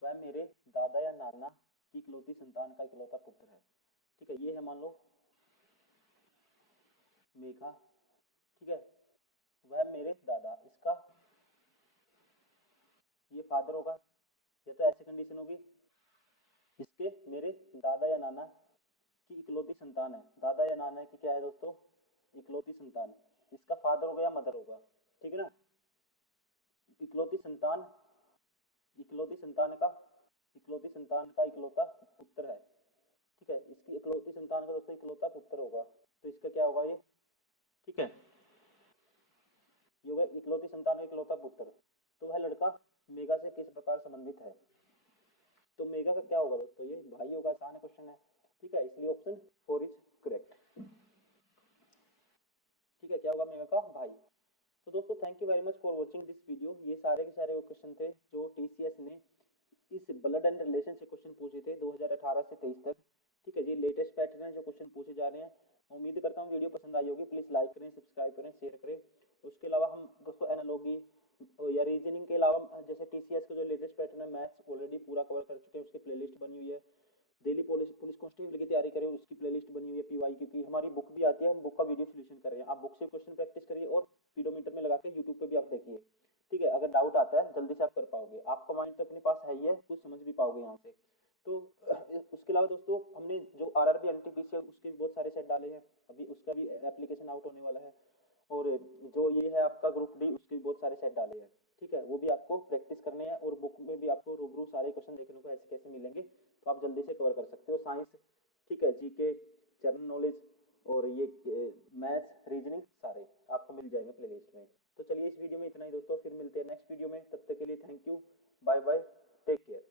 वह मेरे दादा या नाना की इकलौती संतान का इकलौता पुत्र है, ठीक है, ये है मान लो मेघा, ठीक है, वह मेरे दादा, इसका ये फादर होगा, ये तो ऐसी कंडीशन होगी, इसके मेरे दादा या नाना की इकलौती संतान है, दादा या नाना की क्या है दोस्तों, इकलौती संतान, इसका फादर होगा या मदर होगा, ठीक है ना, इकलौती संतान, इकलौती संतान का इकलौती संतान का इकलौता पुत्र है, ठीक है, इसकी इकलौती संतान का दोस्तों इकलौता पुत्र होगा, तो इसका क्या होगा ये, ठीक है, ये होगा इकलौती संतान का इकलौता पुत्र। तो वह लड़का मेघा से किस प्रकार संबंधित है, तो मेघा का क्या होगा दोस्तों, ये भाई होगा, आसान है क्वेश्चन है, ठीक है, इसलिए ऑप्शन 4 इज करेक्ट। ठीक है, क्या होगा, मेघा का भाई। तो दोस्तों thank you very much for watching this video. ये सारे के सारे वो क्वेश्चन थे जो टीसीएस ने इस ब्लड एंड रिलेशन से क्वेश्चन पूछे थे 2018 से 23 तक। ठीक है जी, लेटेस्ट पैटर्न है जो क्वेश्चन पूछे जा रहे हैं। उम्मीद करता हूँ वीडियो पसंद आई होगी। प्लीज़ लाइक करें, सब्सक्राइब करें, शेयर करें। उसके अलावा हम दोस्तों एनालॉजी या रीजनिंग के अलावा जैसे टीसीएस का जो लेटेस्ट पैटर्न है मैथ्स ऑलरेडी पूरा कवर कर चुके हैं, उसकी प्लेलिस्ट बनी हुई है। दिल्ली पुलिस पुलिस कांस्टेबल की तैयारी करें, उसकी प्लेलिस्ट बनी हुई है पीवाई, क्योंकि हमारी बुक भी आती है, हम बुक का वीडियो सोल्यूशन कर रहे हैं। आप बुक से क्वेश्चन प्रैक्टिस करिए और स्पीडोमीटर में लगा के यूट्यूब पे भी आप देखिए। ठीक है, अगर डाउट आता है जल्दी से आप कर पाओगे, आपका माइंड तो अपने पास है ही है, कुछ समझ भी पाओगे यहाँ से। तो उसके अलावा दोस्तों हमने जो आरआरबी एनटीपीसी है उसके भी बहुत सारे सेट डाले हैं, अभी उसका भी एप्लीकेशन आउट होने वाला है। और जो ये है आपका ग्रुप डी, उसके भी बहुत सारे सेट डाले हैं। ठीक है, वो भी आपको प्रैक्टिस करने हैं और बुक में भी आपको रूबरू सारे क्वेश्चन देखने को ऐसे कैसे मिलेंगे, तो आप जल्दी से कवर कर सकते हो। साइंस, ठीक है, जीके, जनरल नॉलेज और ये मैथ्स, रीजनिंग सारे आपको मिल जाएंगे प्लेलिस्ट में। तो चलिए इस वीडियो में इतना ही दोस्तों, फिर मिलते हैं नेक्स्ट वीडियो में, तब तक के लिए thank you, bye bye, take care.